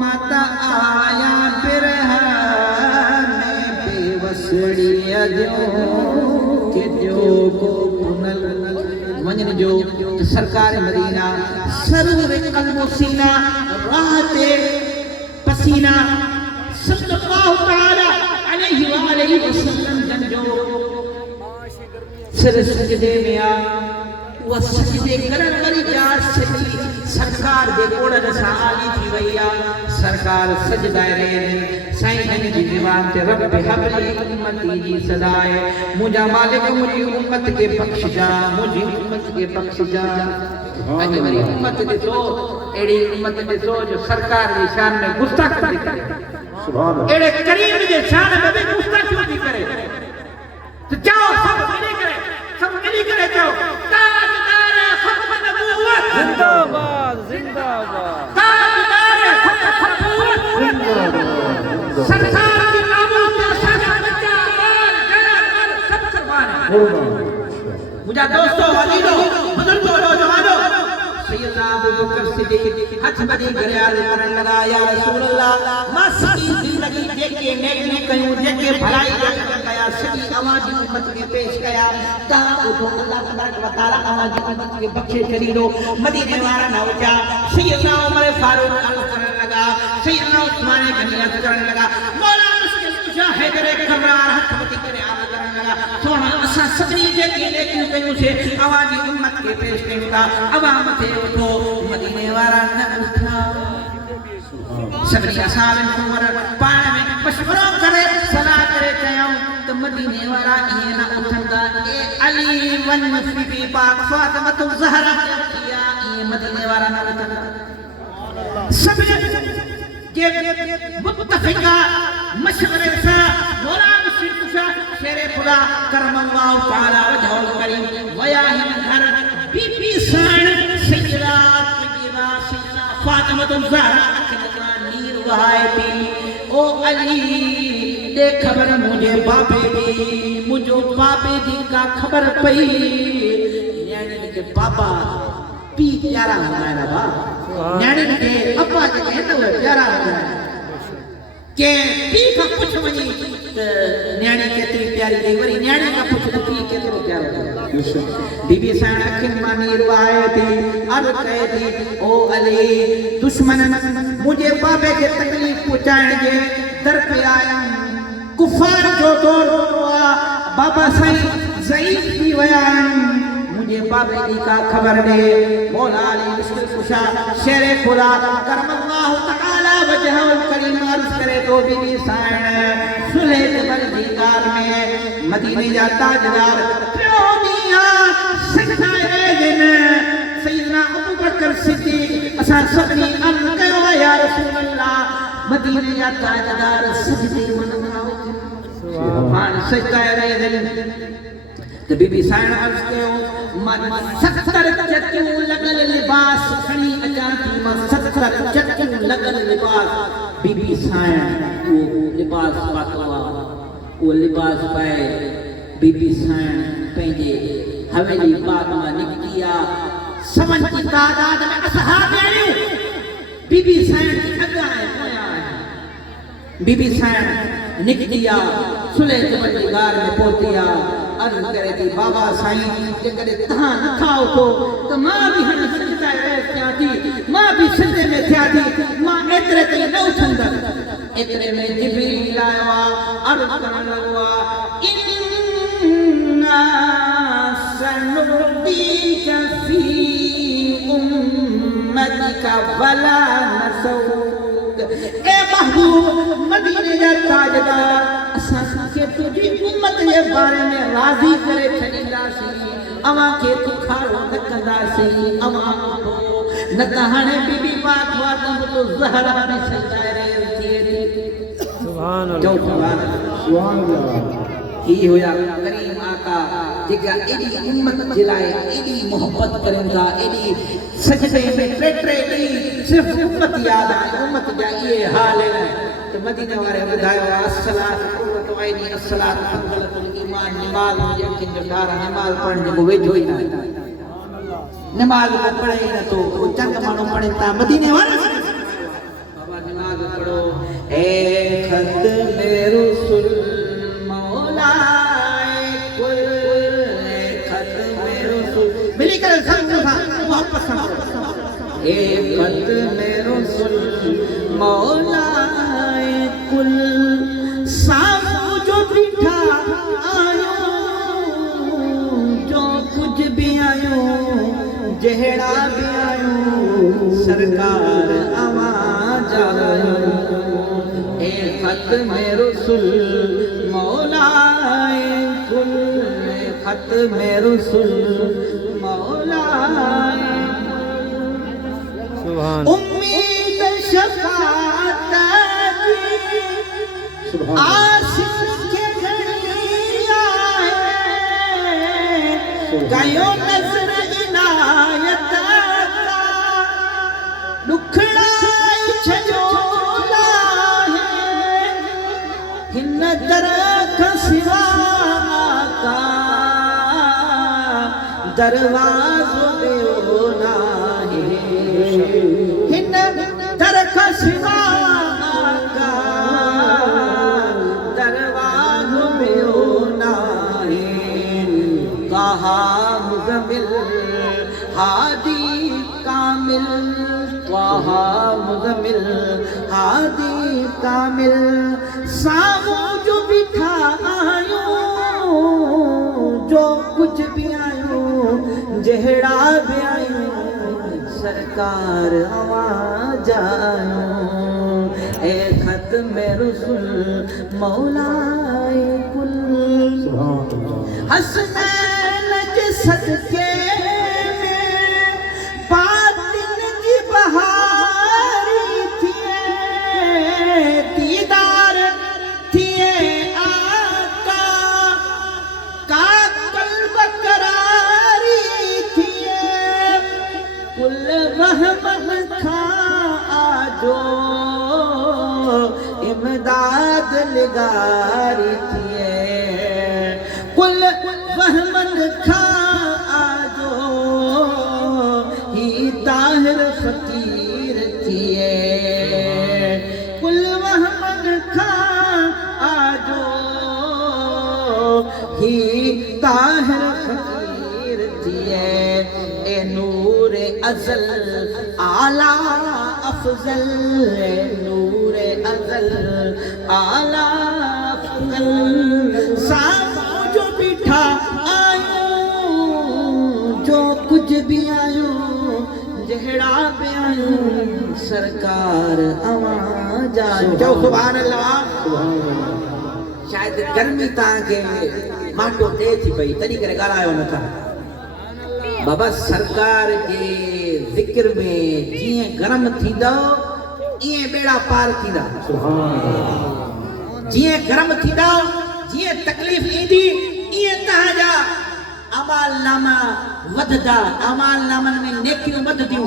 मता आया बिरह में बेवसड़ी अदियूं के ॾियो को पुनल वञण जो सरकार मदीना सरूर कल्बो सीना राह ते पसीना सल्लल्लाहु तआला अलैहि वसल्लम जन जो सिर सजदे में आ उहा सजदे करण वारी जात सजी सरकार जे कोड़नि सां आली थी वई आहे सरकार सजदाए रहिया आहिनि साईं जी दीवान ते रब हबली उम्मती जी सदा आहे मुंहिंजा मालिक मुंहिंजी उम्मत खे बख़्शिजा मुंहिंजी उम्मत खे बख़्शिजा अॼु वरी उम्मत ॾिसो अहिड़ी उम्मत ॾिसो जो सरकार जी शान में गुस्ताखी थी करे अहिड़े करीम जे शान में बि गुस्ताखी थी करे त चओ सभु मिली करे चओ ताजदार ख़त्म नबूवत जिंदाबाद जिंदाबाद ताजदार ख़त्म नबूवत सरकार के नामों पे सारा बच्चा बार घर सब कुर्बान है मुझे दोस्तों अजीजों बुजुर्गों नौजवानों सैयदना अबू बकर सिद्दीक हथ बदी गरियाल करण लगा या रसूल अल्लाह मस्ती जिंदगी जेके नेक कयूं जेके भलाई कया सॼी अवाजी उम्मत खे पेश कया ता ॿुधो अल्लाह तबारक व तआला अवाजी उम्मत खे बख़्शे छॾींदो मदीने वारा न हुजा सैयदना उमर फारूक अर्ज़ करण लगा सैयदना उस्मान गनी अर्ज़ करण लगा मौला मुश्किल कुशा हैदर कररार हथ बदी करे अर्ज़ करण लगा सोना असां सभिनी जेके नेक कयूं से अवाजी उम्मत खे पेश कयूं था अवाम थे उठो मदीने वारा न उठा सभिनी असां पाण में मशवरो करे सलाह करे चयूं त मदीने वारा ईअं न उथंदा ए अली अली वन बीबी पाक फातिमा ज़हरा किया ये मदीने वाला ना सब के मुत्तफिका मशवरे से मौला मुश्किल शेरे खुदा करमल्लाहु तआला वजहुल करीम वया हिन घर बीबी सान सैयदा तय्यबा सैयदा फातिमा ज़हरा का नीर वहाए थी ओ अली दे खबर मुझे बाबे दी का खबर पई यानी के पापा पी प्यारा होना है बा न्याणी के अब्बा के कहते हुए प्यारा होना है के पी का कुछ वनी न्याणी केतरी प्यारी गई वरी न्याणी का कुछ पी केतरो प्यारा बीबी साण अखिन मानी रुआए थी अर्ज कहे थी ओ अली दुश्मन मुझे बाबे के तकलीफ पहुंचाने के दर पे आया कुफार जो दौर हुआ बाबा साईं ज़ईफ भी वया मुझे बाबे दी का खबर दे मौला अली मुश्किल कुशा शेरे खुदा करमल्लाहु तआला वजहुल करीम अर्ज करे तो बीबी साण सुलह जबल दीदार में मदीने जा ताजदार प्यो दिया सिखाए दिन सैयदना अबू बकर सिद्दीक असा सबनी अर्ज कयो या रसूल अल्लाह मदीने जा ताजदार सजदे मनवाओ मान सजदा रहे दिन तो बीबी साण अर्ज कयो मन 70 चक्कियों लगल लिबास खणी अचां थी मां 70 चक्कियों लगल लिबास बीबी साण वो लिबास पातवा वो लिबास पाए बीबी साण पंहिंजे हवेली बाग मां निकती आ समन की तादाद में असहाब आहियूं बीबी साण अॻाए पोयां बीबी साण निकती आ सुलह जबल जी गार में पहुती आ अर्ज करे थी बाबा साईं जेकॾहिं तव्हां नथा उथो त मां बि हाणे सजदा थियां थी मां बि सजदे में थियां थी मां एतिरे ताईं न उथंदसि एतिरे में जिब्रील आयो आहे अर्ज करण लॻो आहे इन्ना सनुर्दीका फी उम्मतिका वला नसूक ए महबूब मदीने जा ताजदार असां के तुझी उम्मत के बारे में राजी करे छडींदासीं अवां के तू खारो न कंदासीं अवां न कहाणे बीबी पाक फातिमा तो ज़हरा ने सजाए रही सुभान अल्लाह सुभान अल्लाह ही होया करीम आका जेका एडी उम्मत जिलाए एडी मोहब्बत करंदा एडी सजदे में ट्रे दी सिर्फ उम्मत याद आ उम्मत जा ये हाल है तो मदीने वाले बुधायो अस्सलात कुर्रतु ऐनी अस्सलात अफजलुल ईमान नमाज यकीन जो दार नमाज पढ़ने को वेझो ही ना नमाज को पढ़े ही ना तो चंद मानो पढ़े ता मदीने वाले बाबा नमाज पढ़ो ए खत में रसूल मौला कुल खत में रसूल मिली कर सब वापस ए खत में रसूल मौला कुल सामू जो बिठा आयो जो कुछ भी आयो जहड़ा भी आयो सरकार आवाज आयो ए खत में रसूल मौला कुल खत में रसूल मौला सुभान उम्मीद शफाअत आशिक के घड़िया है कयो नजर इनायत का दुखड़ाई छजोला है हिन दरख सिवा का दरवाज़ो बेओना है हिन दरख सिवा हादी कामिल त्वाहा मुज़म्मिल हादी कामिल सामू जो बिठा आयो जो कुछ भी आयो जहड़ा भी आयो सरकार आवाज आयो ए खत में रसूल मौला कुल हसनैन सदके में बातिन जी बहारी थिए दीदार थिए आका का कल्ब करारी थिए कुल रहमत खा आजो इमदाद लगारी थिए कुल रहमत खा आजो ही ताहिर फकीर थिए कुल रहमत खा आजो ही ताहिर फकीर थिए ए नूर अज़ल आला अफजल नूर अज़ल आला अफजल सामो जो बिठा आयो जो कुछ भी आयो जहड़ा पे आयो सरकार आवाजा जो सुभान अल्लाह शायद गर्मी ताके माटो दे थी पई तनी करे गालायो न था बाबा सरकार के जिक्र में जिए गरम थींदो इए बेड़ा पार थींदा जिए गरम थींदा जिए तकलीफ ईंदी इए तहाजा अमाल नामा वधदा अमाल नामन में नेकियूं वधदियूं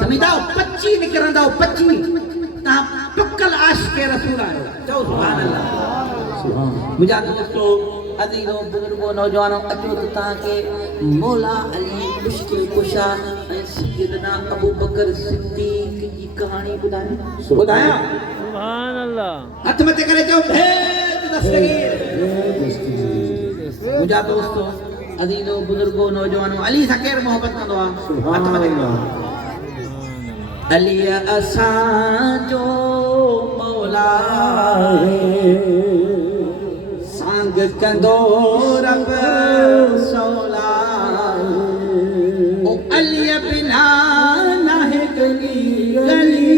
समझदा 25 निकरंदा 25 ता पक्कल आशिक़ रसूल आयो चओ सुभान अल्लाह मुझा दोस्तों अजीजो बुजुर्गो नौजवानो अचो तो ताके मौला अली मुश्किल कुशा ऐं सैयदना अबू बकर सिद्दीक की कहानी बुधाया सुभान अल्लाह हथ मथे करे चो भेद दस्तगीर मुझा दोस्तों अजीजो बुजुर्गो नौजवानो अली सा केर मोहब्बत कंदो आ हथ मथे अली असां जो मौला सांग कंदो रब सौला ओ अली बिना नाहे गली गली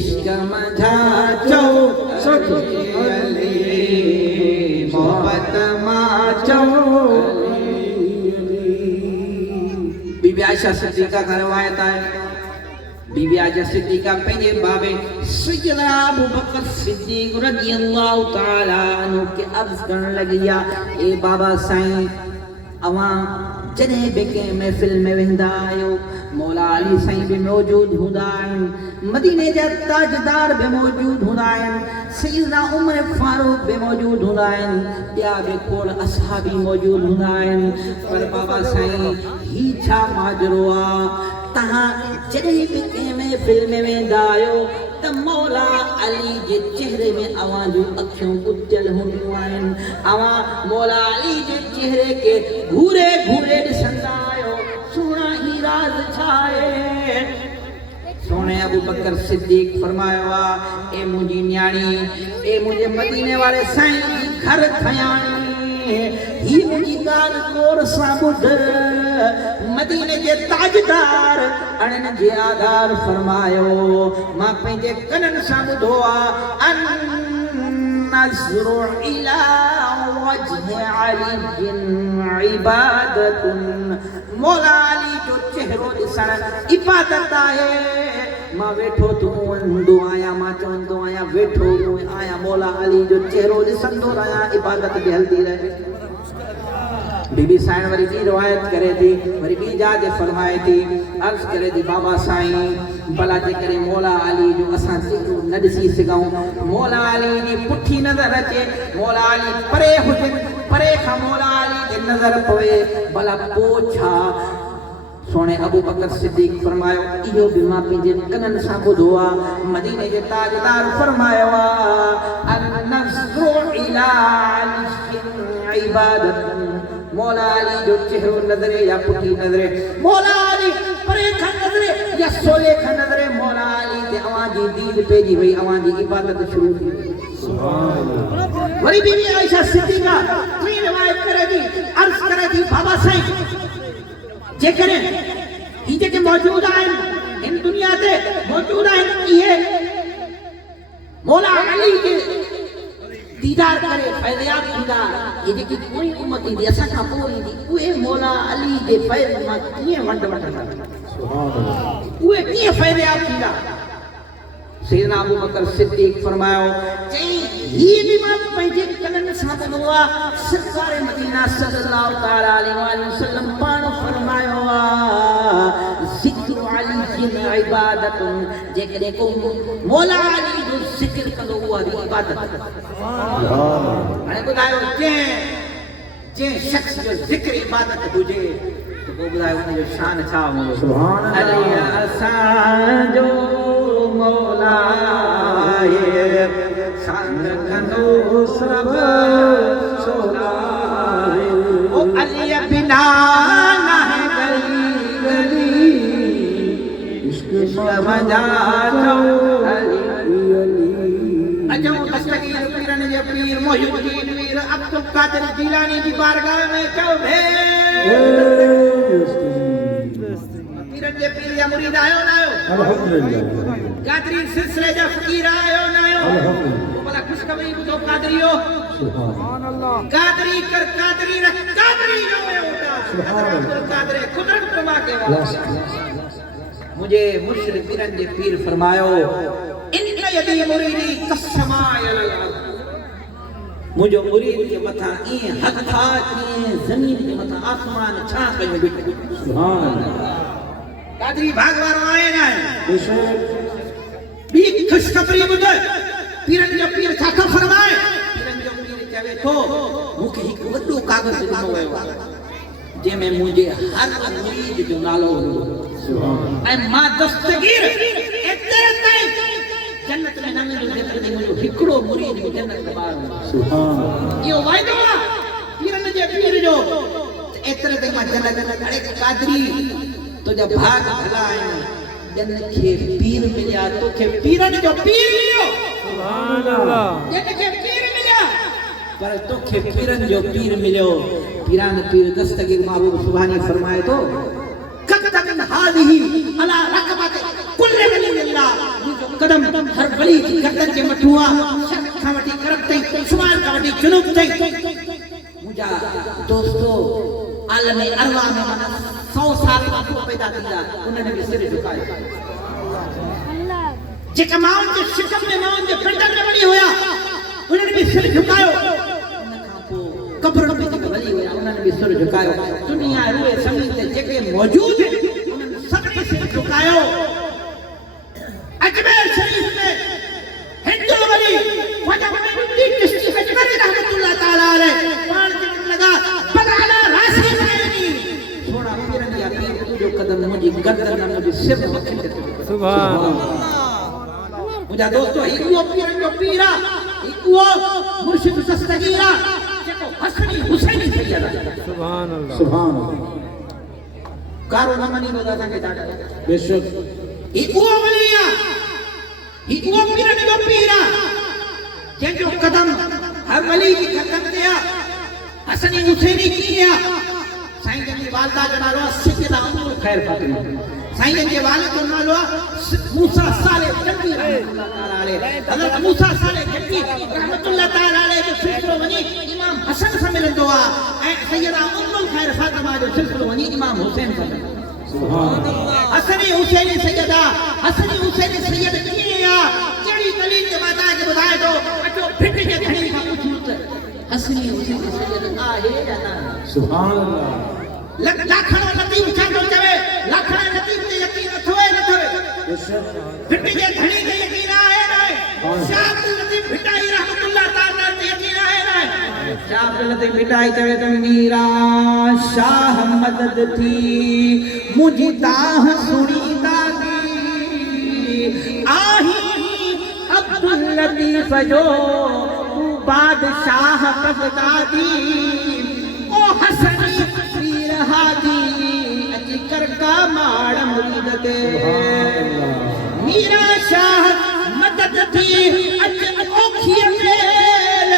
इश्क मझा चो अली मोहब्बत मा चो बीबी आयशा सिद्दीका का रवायत है बीबी आयशा सिद्दीका पंहिंजे बाबे सैयदना अबू बकर सिद्दीक रज़ियल्लाहु ताला अन्हु के अर्ज़ करण लगी ए बाबा साईं अवां जॾहिं बि कंहिं महफ़िल में वेंदा आहियो मौला अली साईं बि मौजूद हूंदा आहिनि मदीने जा ताजदार बि मौजूद हूंदा आहिनि सैयदना उमर फारूक बि मौजूद हूंदा आहिनि ॿिया बि खोड़ असहाबी मौजूद हूंदा आहिनि पर बाबा साईं ही छा माजरो आहे तहां जॾहिं बि कंहिं महफ़िल में वेंदा आहियो त मौला अली जे चेहरे में अवां जूं अखियूं ॿुधल हूंदियूं आहिनि अवां मौला अली जे चेहरे के घूरे घूरे ॾिसंदा आहियो सुहिणा ही राज़ छा आहे सोने अबू बकर सिद्दीक फरमायो आहे ए मुंहिंजी न्याणी ए मुंहिंजे मदीने वारे साईं जी घर खयाणी ही मुंहिंजी ॻाल्हि गौर सां ॿुध मदीने जे ताजदार अणन जे आधार फरमायो मां पंहिंजे कननि सां ॿुधो आहे नज़्रु इला वजह अली इबादतुन मौला अली जो चेहरो ॾिसण इबादत आहे मां वेठो तूं हूंदो आहियां मां चवंदो आहियां वेठो आहियां मौला अली जो चेहरो ॾिसंदो रहियां इबादत बि हलंदी रहे बीबी साईं वरी बि रिवायत करे थी वरी बि जाज फरमाए थी अर्ज़ करे थी बाबा साईं भला जे करे मौला अली जो असां चेहरो न ॾिसी सघूं मौला अली जी पुठी नज़र अचे मौला अली परे हुजनि परे खां मौला अली जी नज़र पवे भला पोइ छा सोने अबू बकर सिद्दीक फरमायो इहो बि मां पंहिंजे कननि सां ॿुधो आहे मदीने जे ताजदार फरमायो आहे नज़्रु इला इबादत मौला अली जो चेहरो नज़रे या पुठी नज़रे मौला अली परे खां नज़रे या सोले खां नज़रे मौला अली ते अवां जी दीद पेजी वई अवां जी इबादत शुरू थी सुभान अल्लाह वरी बीबी आयशा सिद्दीका टी रिवायत करे थी अर्ज़ करे थी बाबा साईं जेकरे ही जेके मौजूद आहिनि इन दुनिया ते मौजूद आहिनि इहे मौला अली के दीदार करे फैज़याब थींदा ये जेकी कोई उम्मत ईंदी असां खां पोइ ईंदी उहे मौला अली जे फैज़ मां कीअं वंड वठंदा उहे कीअं फैज़याब थींदा सैयदना अबू बकर सिद्दीक़ फरमायो चई ही भी मां पंहिंजे कननि सां ॿुधो आहे सरकार मदीना सल्लल्लाहु तआला अलैहि वसल्लम पाण फरमायो आहे ज़िक्र अली जिन इबादतुन जेकॾहिं को मौला अली जो ज़िक्र कंदो उहा बि इबादत हाणे ॿुधायो जंहिं शख़्स जो ज़िक्र इबादत हुजे त पोइ ॿुधायो उनजो शान छा हूंदो सुभान अली असांजो मौला है शान कंदो सब सोला ओ अली बिना ना है गली गली इश्क मजा चो अली अजो दस्तगीर पीरन जे पीर मोहिउद्दीन वीर अब्दुल कादिर जिलानी जी बारगाह में चो भे पीरन जे पीर या मुरीद आयो ना अल्हम्दुलिल्लाह कादरी सिलसिले जा फकीर आयो ना आयो भला खुशखबरी ॿुधो कादरियो सुभान अल्लाह कादरी कर कादरी रख कादरी जो होता सुभान अल्लाह कादरे कुदरत फरमा के वाला मुझे मुर्शिद पीरन जे पीर फरमायो इन यदी मुरीदी कसमायल मुझो मुरीद के मथा ई हक था कि जमीन के मथा आसमान छा कयो बिठ सुभान अल्लाह कादरी भागवारो आए ना बी खुशखबरी ॿुध पीरन जो पीर छा थो फरमाए पीरन जो पीर चवे थो मूंखे हिकु वॾो कागज़ ॾिनो वियो आहे जंहिंमें मुंहिंजे हर मुरीद जो नालो हुओ ऐं मां दस्तगीर एतिरे ताईं जन्नत में न मिलियो जेतिरे मुंहिंजो हिकिड़ो मुरीद बि जन्नत में ॿार सुभान इहो वाइदो आहे पीरन जे पीर जो एतिरे ताईं मां जन्नत में अड़े कादरी तुंहिंजा भाग भला आहिनि जन के पीर मिलिया तो के पीरन जो पीर मिलियो सुभान अल्लाह जन के पीर मिलिया पर तो के पीरन जो पीर मिलियो पीरान पीर दस्तगीर महबूब सुभानी फरमाए तो कदम हादिही अला रकबत कुल वली अल्लाह कदम हर वली की गर्दन के मठुआ शर्क का वटी करब तई शुमार का वटी जुनूब तई मुजा दोस्तों आलम अरवा में मन 100 साल का पैदा थींदा उन्होंने भी सिर झुकायो जेका माउन जे शिकम में माउन जे पेटन में वली होया उन्होंने भी सिर झुकायो कब्र में जेके वली होया उन्होंने भी सिर झुकायो दुनिया रूए समी ते जेके मौजूद उन्होंने सबने सिर झुकायो अजमेर शरीफ में हिंदू वली ख्वाजा मोइनुद्दीन चिश्ती अजमेरी रहमतुल्लाह ताला अलैह पान के लगा बलाला राशि थोड़ा पीरन या पीर जो कदम मुझे गर्दन मुझे सिर रखे सुभान अल्लाह मुझा दोस्तों हिकु पीरन जो पीरा हिकु मुर्शिद दस्तगीरा जेको हसनी हुसैनी सैयद सुभान अल्लाह कारो न मनी नो दादा के दादा बेशक हिकु वलिया हिकु पीरन जो पीरा जेको कदम हर वली की कदम ते हसनी हुसैनी किया साईं जन जी वालदा जो नालो सैयदा उम्मुल खैर फातिमा साईं जन जे वालिद जो नालो मूसा सालेह जंगी रहमतुल्लाह ताला अलैह हज़रत मूसा सालेह जंगी रहमतुल्लाह ताला अलैह जो सिलसिलो वनी इमाम हसन सां मिलंदो आहे ऐं सैयदा उम्मुल खैर फातिमा जो सिलसिलो वनी इमाम हुसैन सां सुभान अल्लाह हसनी हुसैनी सैयदा हसनी हुसैनी सैयद कीअं आहे कहिड़ी दलील जे माता खे ॿुधाए थो अचो फिट जे घणी खां पुछूं त हसनी हुसैनी सैयद आहे या न सुभान अल्लाह लाखणो लतीफ छा थो चवे लाखणो लतीफ ते यकीन अथवे न अथवे फिट जे घणी ते यकीन आहे न शाह लतीफ भिटाई रहमतुल्लाह ताला ते यकीन आहे न शाह लतीफ भिटाई चवे त मीरा शाह मदद थी मुझी ताह सुनी दादी आही अब्दुल लतीफ जो बादशाह बगदादी ओ हसनी पीर हादी अची कर का माड़ मुरीद ते मीरा शाह मदद थी अच ओखिय मेल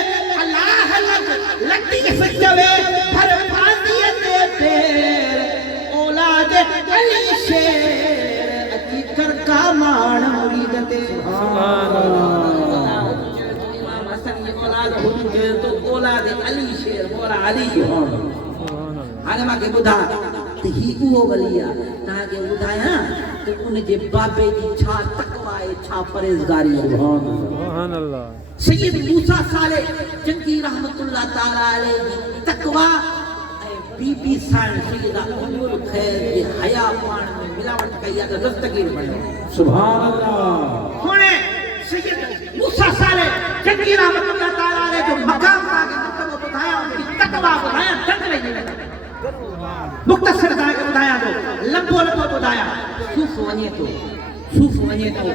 अल्लाह लग लती सजवे भर पादी ते तेर औलाद अली शेर अची कर का माड़ मुरीद ते सुभान अल्लाह औलाद हुजूर के तो औलाद अली शेर मोरा अली हाने मांखे ॿुधा त ही उहो वली आहे तव्हांखे ॿुधायां त उन जे बाबे जी छा तकवा आहे छा परहेज़गारी आहे सुभान अल्लाह सैयद मूसा साले जंगी रहमतुल्लाह ताला अलैहि जी तकवा ऐं बीबी साण सैयदा उम्मुल खैर जे हया पाण में मिलावट कई आहे त दस्तगीर बणियो सुभान अल्लाह हाणे सैयद मूसा साले जंगी रहमतुल्लाह ताला अलैहि जो मकाम तव्हांखे मुतबो ॿुधाया उनजी तकवा ॿुधाया दंड वेही मुख़्तसर तव्हांखे ॿुधायां थो लंबो लंबो ॿुधायां सूफ़ वञे थो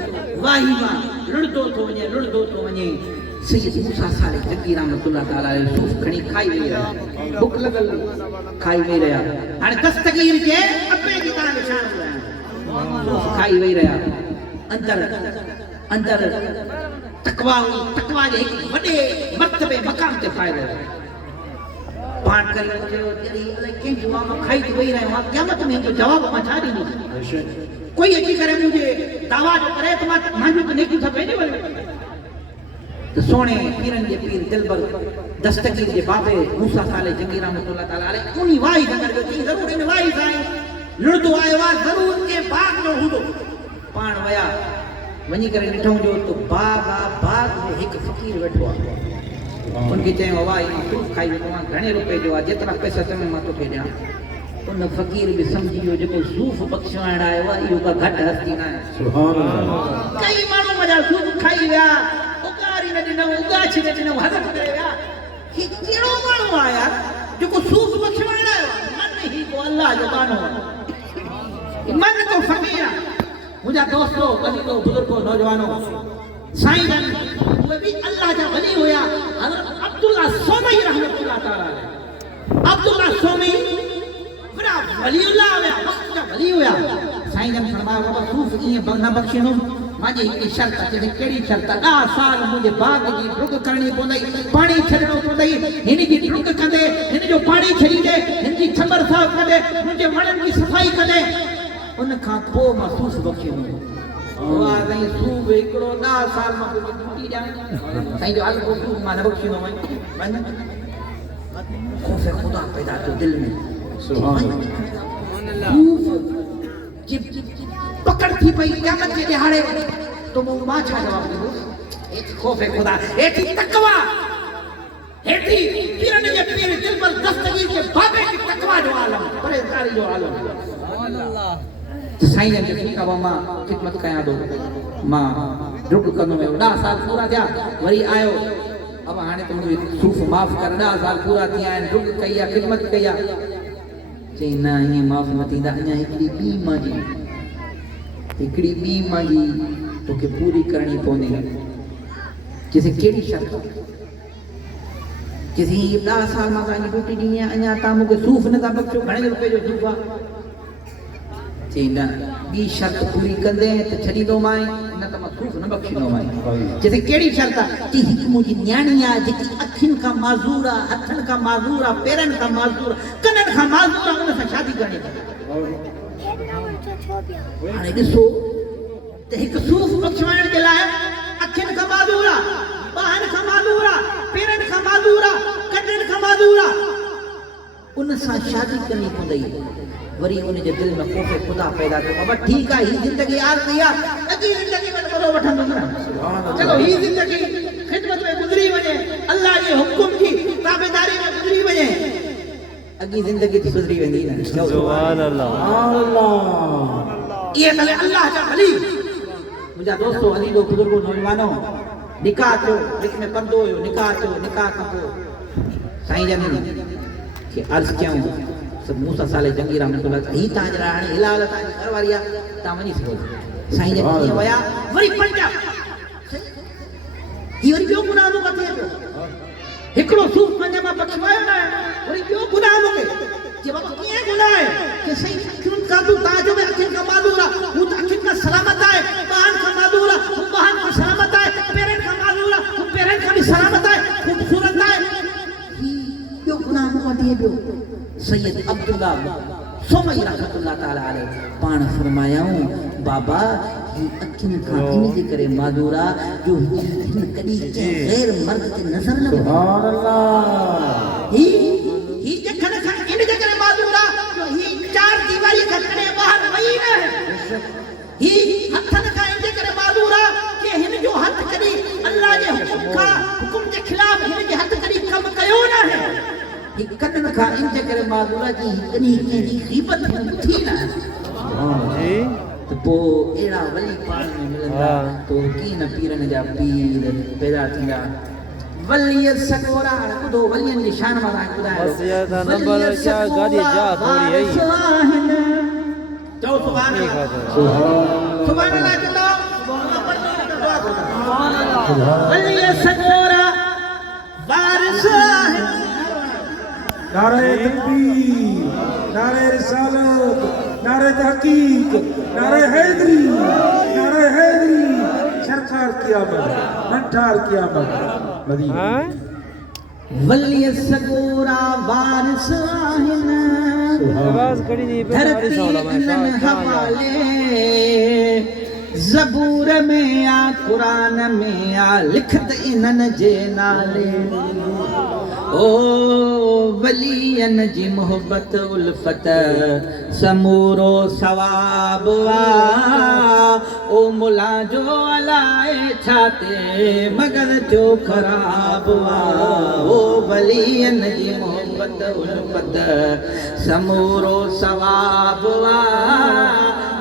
वाही मां लुड़दो थो वञे सैयद मूसा साले जंगी रहमतुल्लाह ताला अलैहि सूफ़ खणी खाई वेही रहिया बुख लॻल खाई वेही रहिया हाणे दस्तगीर जे अबे जी तरह निशान ॿुधायां सूफ़ खाई वेही रहिया अंदर तकवा जे हिकु वॾे मर्तबे मकाम ते फ़ाइदो पाठ करे तेरी अलाए कंहिं जवाब खाई थी वेही रहियो आहे क़यामत में जो जवाब मां छा ॾींदुसि कोई अची करे मुंहिंजे दावा जो करे त मां जो नेकियूं सभु वेंदी वञे त सोणे पीरनि जे पीर दिलबर दस्तगीर जे बाबे मूसा साले जंगी रहमतुल्लाह ताला अलैहि उनी वाही नगर जो थी ज़रूर इन वाही साईं लुड़दो आयो आहे ज़रूर के बाग जो हूंदो पाण वया वञी करे ॾिठो जो त बाग में हिकु फ़कीर वेठो आहे उनके चयो वाह मां सूफ़ खाई वेठो आहियां घणे रुपए जो आहे जेतिरा पैसा चवे मां तोखे ॾियां उन फ़कीर बि सम्झी वियो जेको सूफ़ बख़्शवाइण आयो आहे इहो का घटि हस्ती न आहे सुभान अल्लाह कई माण्हू मुंहिंजा सूफ़ खाई विया उगारी न ॾिनऊं उगाछी न ॾिनऊं हज़म करे विया ही कहिड़ो माण्हू आहे यार जेको सूफ़ बख़्शवाइण आयो आहे मन ही को अल्लाह जो गानो आहे मन को फ़कीर आहे मुंहिंजा दोस्तो कलीदो बुज़ुर्गो नौजवानो साईं जन उहे बि अल्लाह जा वली हुया हज़रत अब्दुल्ला सोमई रहमतुल्लाह ताला अब्दुल्ला सोमई बड़ा वलीउल्लाह हुया वक्त जा वली हुया साईं जन फरमायो बाबा सूफ़ ईअं न बख़्शिनो मांजी हिकिड़ी शर्त आहे कहिड़ी शर्त आहे 10 साल मुंहिंजे बाग जी ढुक करणी पवंदी पाणी छॾणो पवंदी हिन जी ढुक कंदे हिन जो पाणी छॾींदे हिन जी छबर साफ़ कंदे मुंहिंजे वणनि जी सफ़ाई कंदे उन खां पोइ मां सूफ़ बख़्शींदुमि वाह साईं सूफ़ हिकिड़ो 10 साल मां तुंहिंजी ड्यूटी ॾियां साईं जो हल सूफ़ मां न बख़्शींदो वञ ख़ौफ़ ख़ुदा पैदा थियो दिलि में सुभान सूफ़ पकड़ थी पई क़यामत जे ॾिहाड़े तो मां छा जवाब ॾींदुसि एतिरी ख़ौफ़ ख़ुदा एतिरी तकवा एतिरी पीरनि जे पीर दिल पर दस्तगीर के बाबे की तकवा जो आलम परहेज़गारी जो आलम सुभान अल्लाह साईं जन ठीकु आहे मां ख़िदमत कयां थो मां ढुक कंदो वियो 10 साल पूरा थिया वरी आयो अब हाणे त मुंहिंजो सूफ़ माफ़ कर 10 साल पूरा थी विया आहिनि ढुक कई आहे ख़िदमत कई आहे चई न ईअं माफ़ न थींदा अञा हिकिड़ी ॿी मांजी तोखे पूरी करणी पवंदी चइसि कहिड़ी शर्त चइसि 10 साल मां तव्हांजी ड्यूटी ॾिनी आहे अञा तव्हां मूंखे सूफ़ नथा बख़्शो घणे रुपए जो सूफ़ आहे चई न ॿी शर्त पूरी कंदे त छॾींदोमांइ न त मां सूफ़ न बख़्शींदोमांइ चइसि कहिड़ी शर्त आहे चई हिकु मुंहिंजी न्याणी आहे जेकी अखियुनि खां माज़ूर आहे हथनि खां माज़ूर आहे पेरनि खां माज़ूर कननि खां माज़ूर आहे उन सां शादी करणी हाणे ॾिसो त हिकु सूफ़ बख़्शवाइण जे लाइ अखियुनि खां माज़ूर आहे ॿाहनि खां माज़ूर आहे पेरनि खां माज़ूर आहे कननि खां माज़ूर आहे उन सां शादी करणी पवंदी वरी उन जे दिलि में ख़ौफ़ ख़ुदा पैदा थियो बाबा ठीकु आहे हीअ ज़िंदगी आरज़ी आहे अॻी ज़िंदगी में मज़ो वठंदुमि न चलो हीअ ज़िंदगी ख़िदमत में गुज़री वञे अल्लाह जे हुकुम जी ताबेदारी में गुज़री वञे अॻी ज़िंदगी त गुज़री वेंदी न सुभान अल्लाह ये तले अल्लाह जा वली मुंहिंजा दोस्तो अलीदो बुज़ुर्गो नौजवानो निकाह थियो हिक में पर्दो हुयो निकाह थियो निकाह खां पोइ साईं जन खे अर्ज़ कयूं सब मूसा साले जंगी रहमतुल्लाह ही तव्हांजे लाइ हाणे हिलाल तव्हांजी घरवारी आहे तव्हां वञी सघो साईं जन कीअं विया वरी पंजा ही वरी ॿियो गुनाह मूंखां थिए पियो हिकिड़ो सूफ़ पंहिंजे मां बख़्शवायो न वरी ॿियो गुनाह मूंखे जे बाबा कीअं गुनाह आहे कि सही अखियुनि खां तूं तव्हांजो बि अखियुनि खां माज़ूर आहे हू त अखियुनि खां सलामत आहे ॿाहनि खां माज़ूर आहे हू ॿाहनि खां सलामत आहे पेरनि खां माज़ूर आहे हू पेरनि खां बि सलामत आहे ख़ूबसूरत आहे ही ॿियो गुनाह मूंखां थिए पियो सैयद अब्दुल्ला सोमई रहमतुल्लाह ताला अलैहि पाण फरमायाऊं बाबा ही अखिन खां इन जे करे माज़ूर आहे जो हिन कॾहिं कंहिं गैर मर्द ते नज़र न विधी। सुभान अल्लाह। ही जखन खां इन जे करे माज़ूर आहे जो ही चार दीवारी खां कॾहिं ॿाहिरि वई न आहे। ही हथन खां इन जे करे माज़ूर आहे कि हिन जो हथ कॾहिं अल्लाह जे हुकुम जे खिलाफ़ हिन जे हथ कॾहिं कमु कयो न आहे। ही कनन खां इन जे करे माज़ूर आहे कि कॾहिं कंहिंजी ग़ीबत थी न आहे। जी तो पोइ अहिड़ा वली पाण में मिलंदा तो कीअं न पीरनि जा पीर पैदा थींदा। वलीअ सगोरा ॿुधो वलियनि जी शान मां तव्हांखे ॿुधायो। बस यार था नंबर क्या गाड़ी जा थोड़ी है चओ सुभान अल्लाह। सुभान अल्लाह चलो वलीअ सगोरा वारिस आहिनि। नारे तकबीर, नारे रिसालत, नारे तहकीक, नारे हैदरी, नारे हैदरी। सरकार क़यामत, नंठार क़यामत मदीना। वलीअ सगोरा वारिस आहिनि। आवाज खड़ी नहीं पे धरती इन्हनि हवाले ज़बूर में आ क़ुरान में आ लिखत इन्हनि जे नाले। ओ वलियन जी मोहब्बत उल्फत समूरो सवाब आ। ओ मुला जो अलाए छाते मगर जो ख़राब आ। ओ वलियन जी मोहब्बत उल्फत समूरो सवाब आ।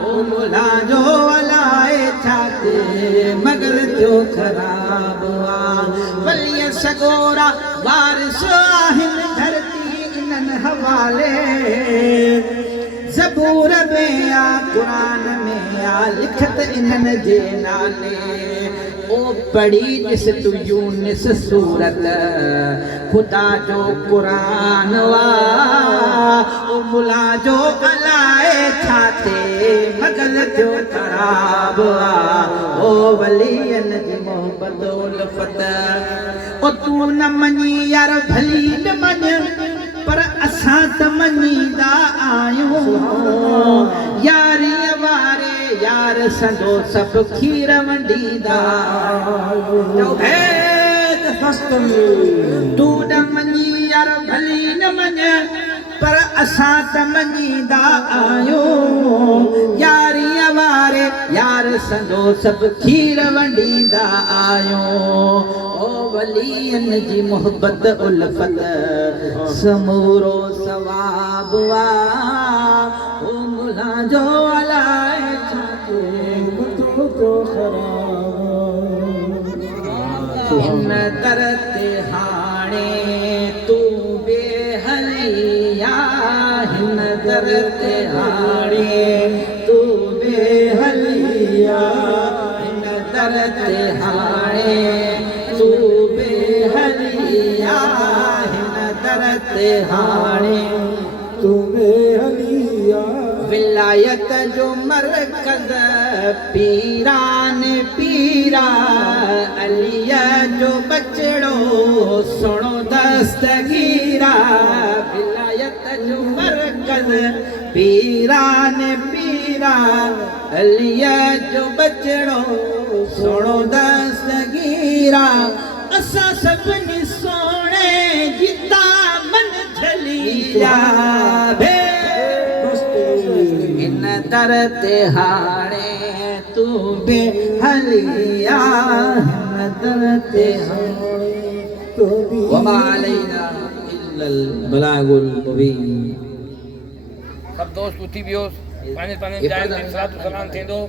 ओ मुला जो अलाए छाते मगर जो ख़राब आ। वलिय सगोरा वारिस आहिनि धरती इन्हनि हवाले। ज़बूर में आ क़ुरान में आ लिखत इन्हनि जे नाले। ओ पढ़ी ॾिस तू यूनिस सूरत ख़ुदा जो क़ुरान वा। ओ मुला जो अलाए छाते मगज़ जो ख़राब आ। ओ वलियन जी मोहब्बत उल्फत। ओ तू न मञी यार भली न मञ पर असां त मञीदा आहियूं। यारीअ वारे यार संदो सभु खीर वंडीदा। तू न मञी यार भली न मञ पर असां त मञीदा आहियूं। यारीअ वारे यार संदो सभु खीर वंडीदा आहियूं। ओ वलियन जी मोहब्बत उल्फत समूरो सवाब आ। ओ मुला जो अलाए छाते तो खराब। इन दर ते हाणे तू बेहलिया। हिन दर ते हाणे तू बेहलिया। हिन दर ते हाणे तू बेहलिया। हिन दर ते हाणे तू बेहलिया। विलायत जो मरकज़ पीरान पीरा। अलीअ जो बचड़ो सुणो दस्तगीरा। विलायत जो मरकज़ पीरान पीरा। अलीअ जो बचड़ो सुणो दस्तगीरा। असां सभिनी सोणे जी दामन झलिया भे। इन दर ते हाणे तू बेहलिया। हिन दर ते हाणे तू वमा अलैना इल्लल बलागुल मुबीन। सब दोस्त उथी वियोसि पंहिंजे पंहिंजे जाइ ते सलात सलाम थींदो।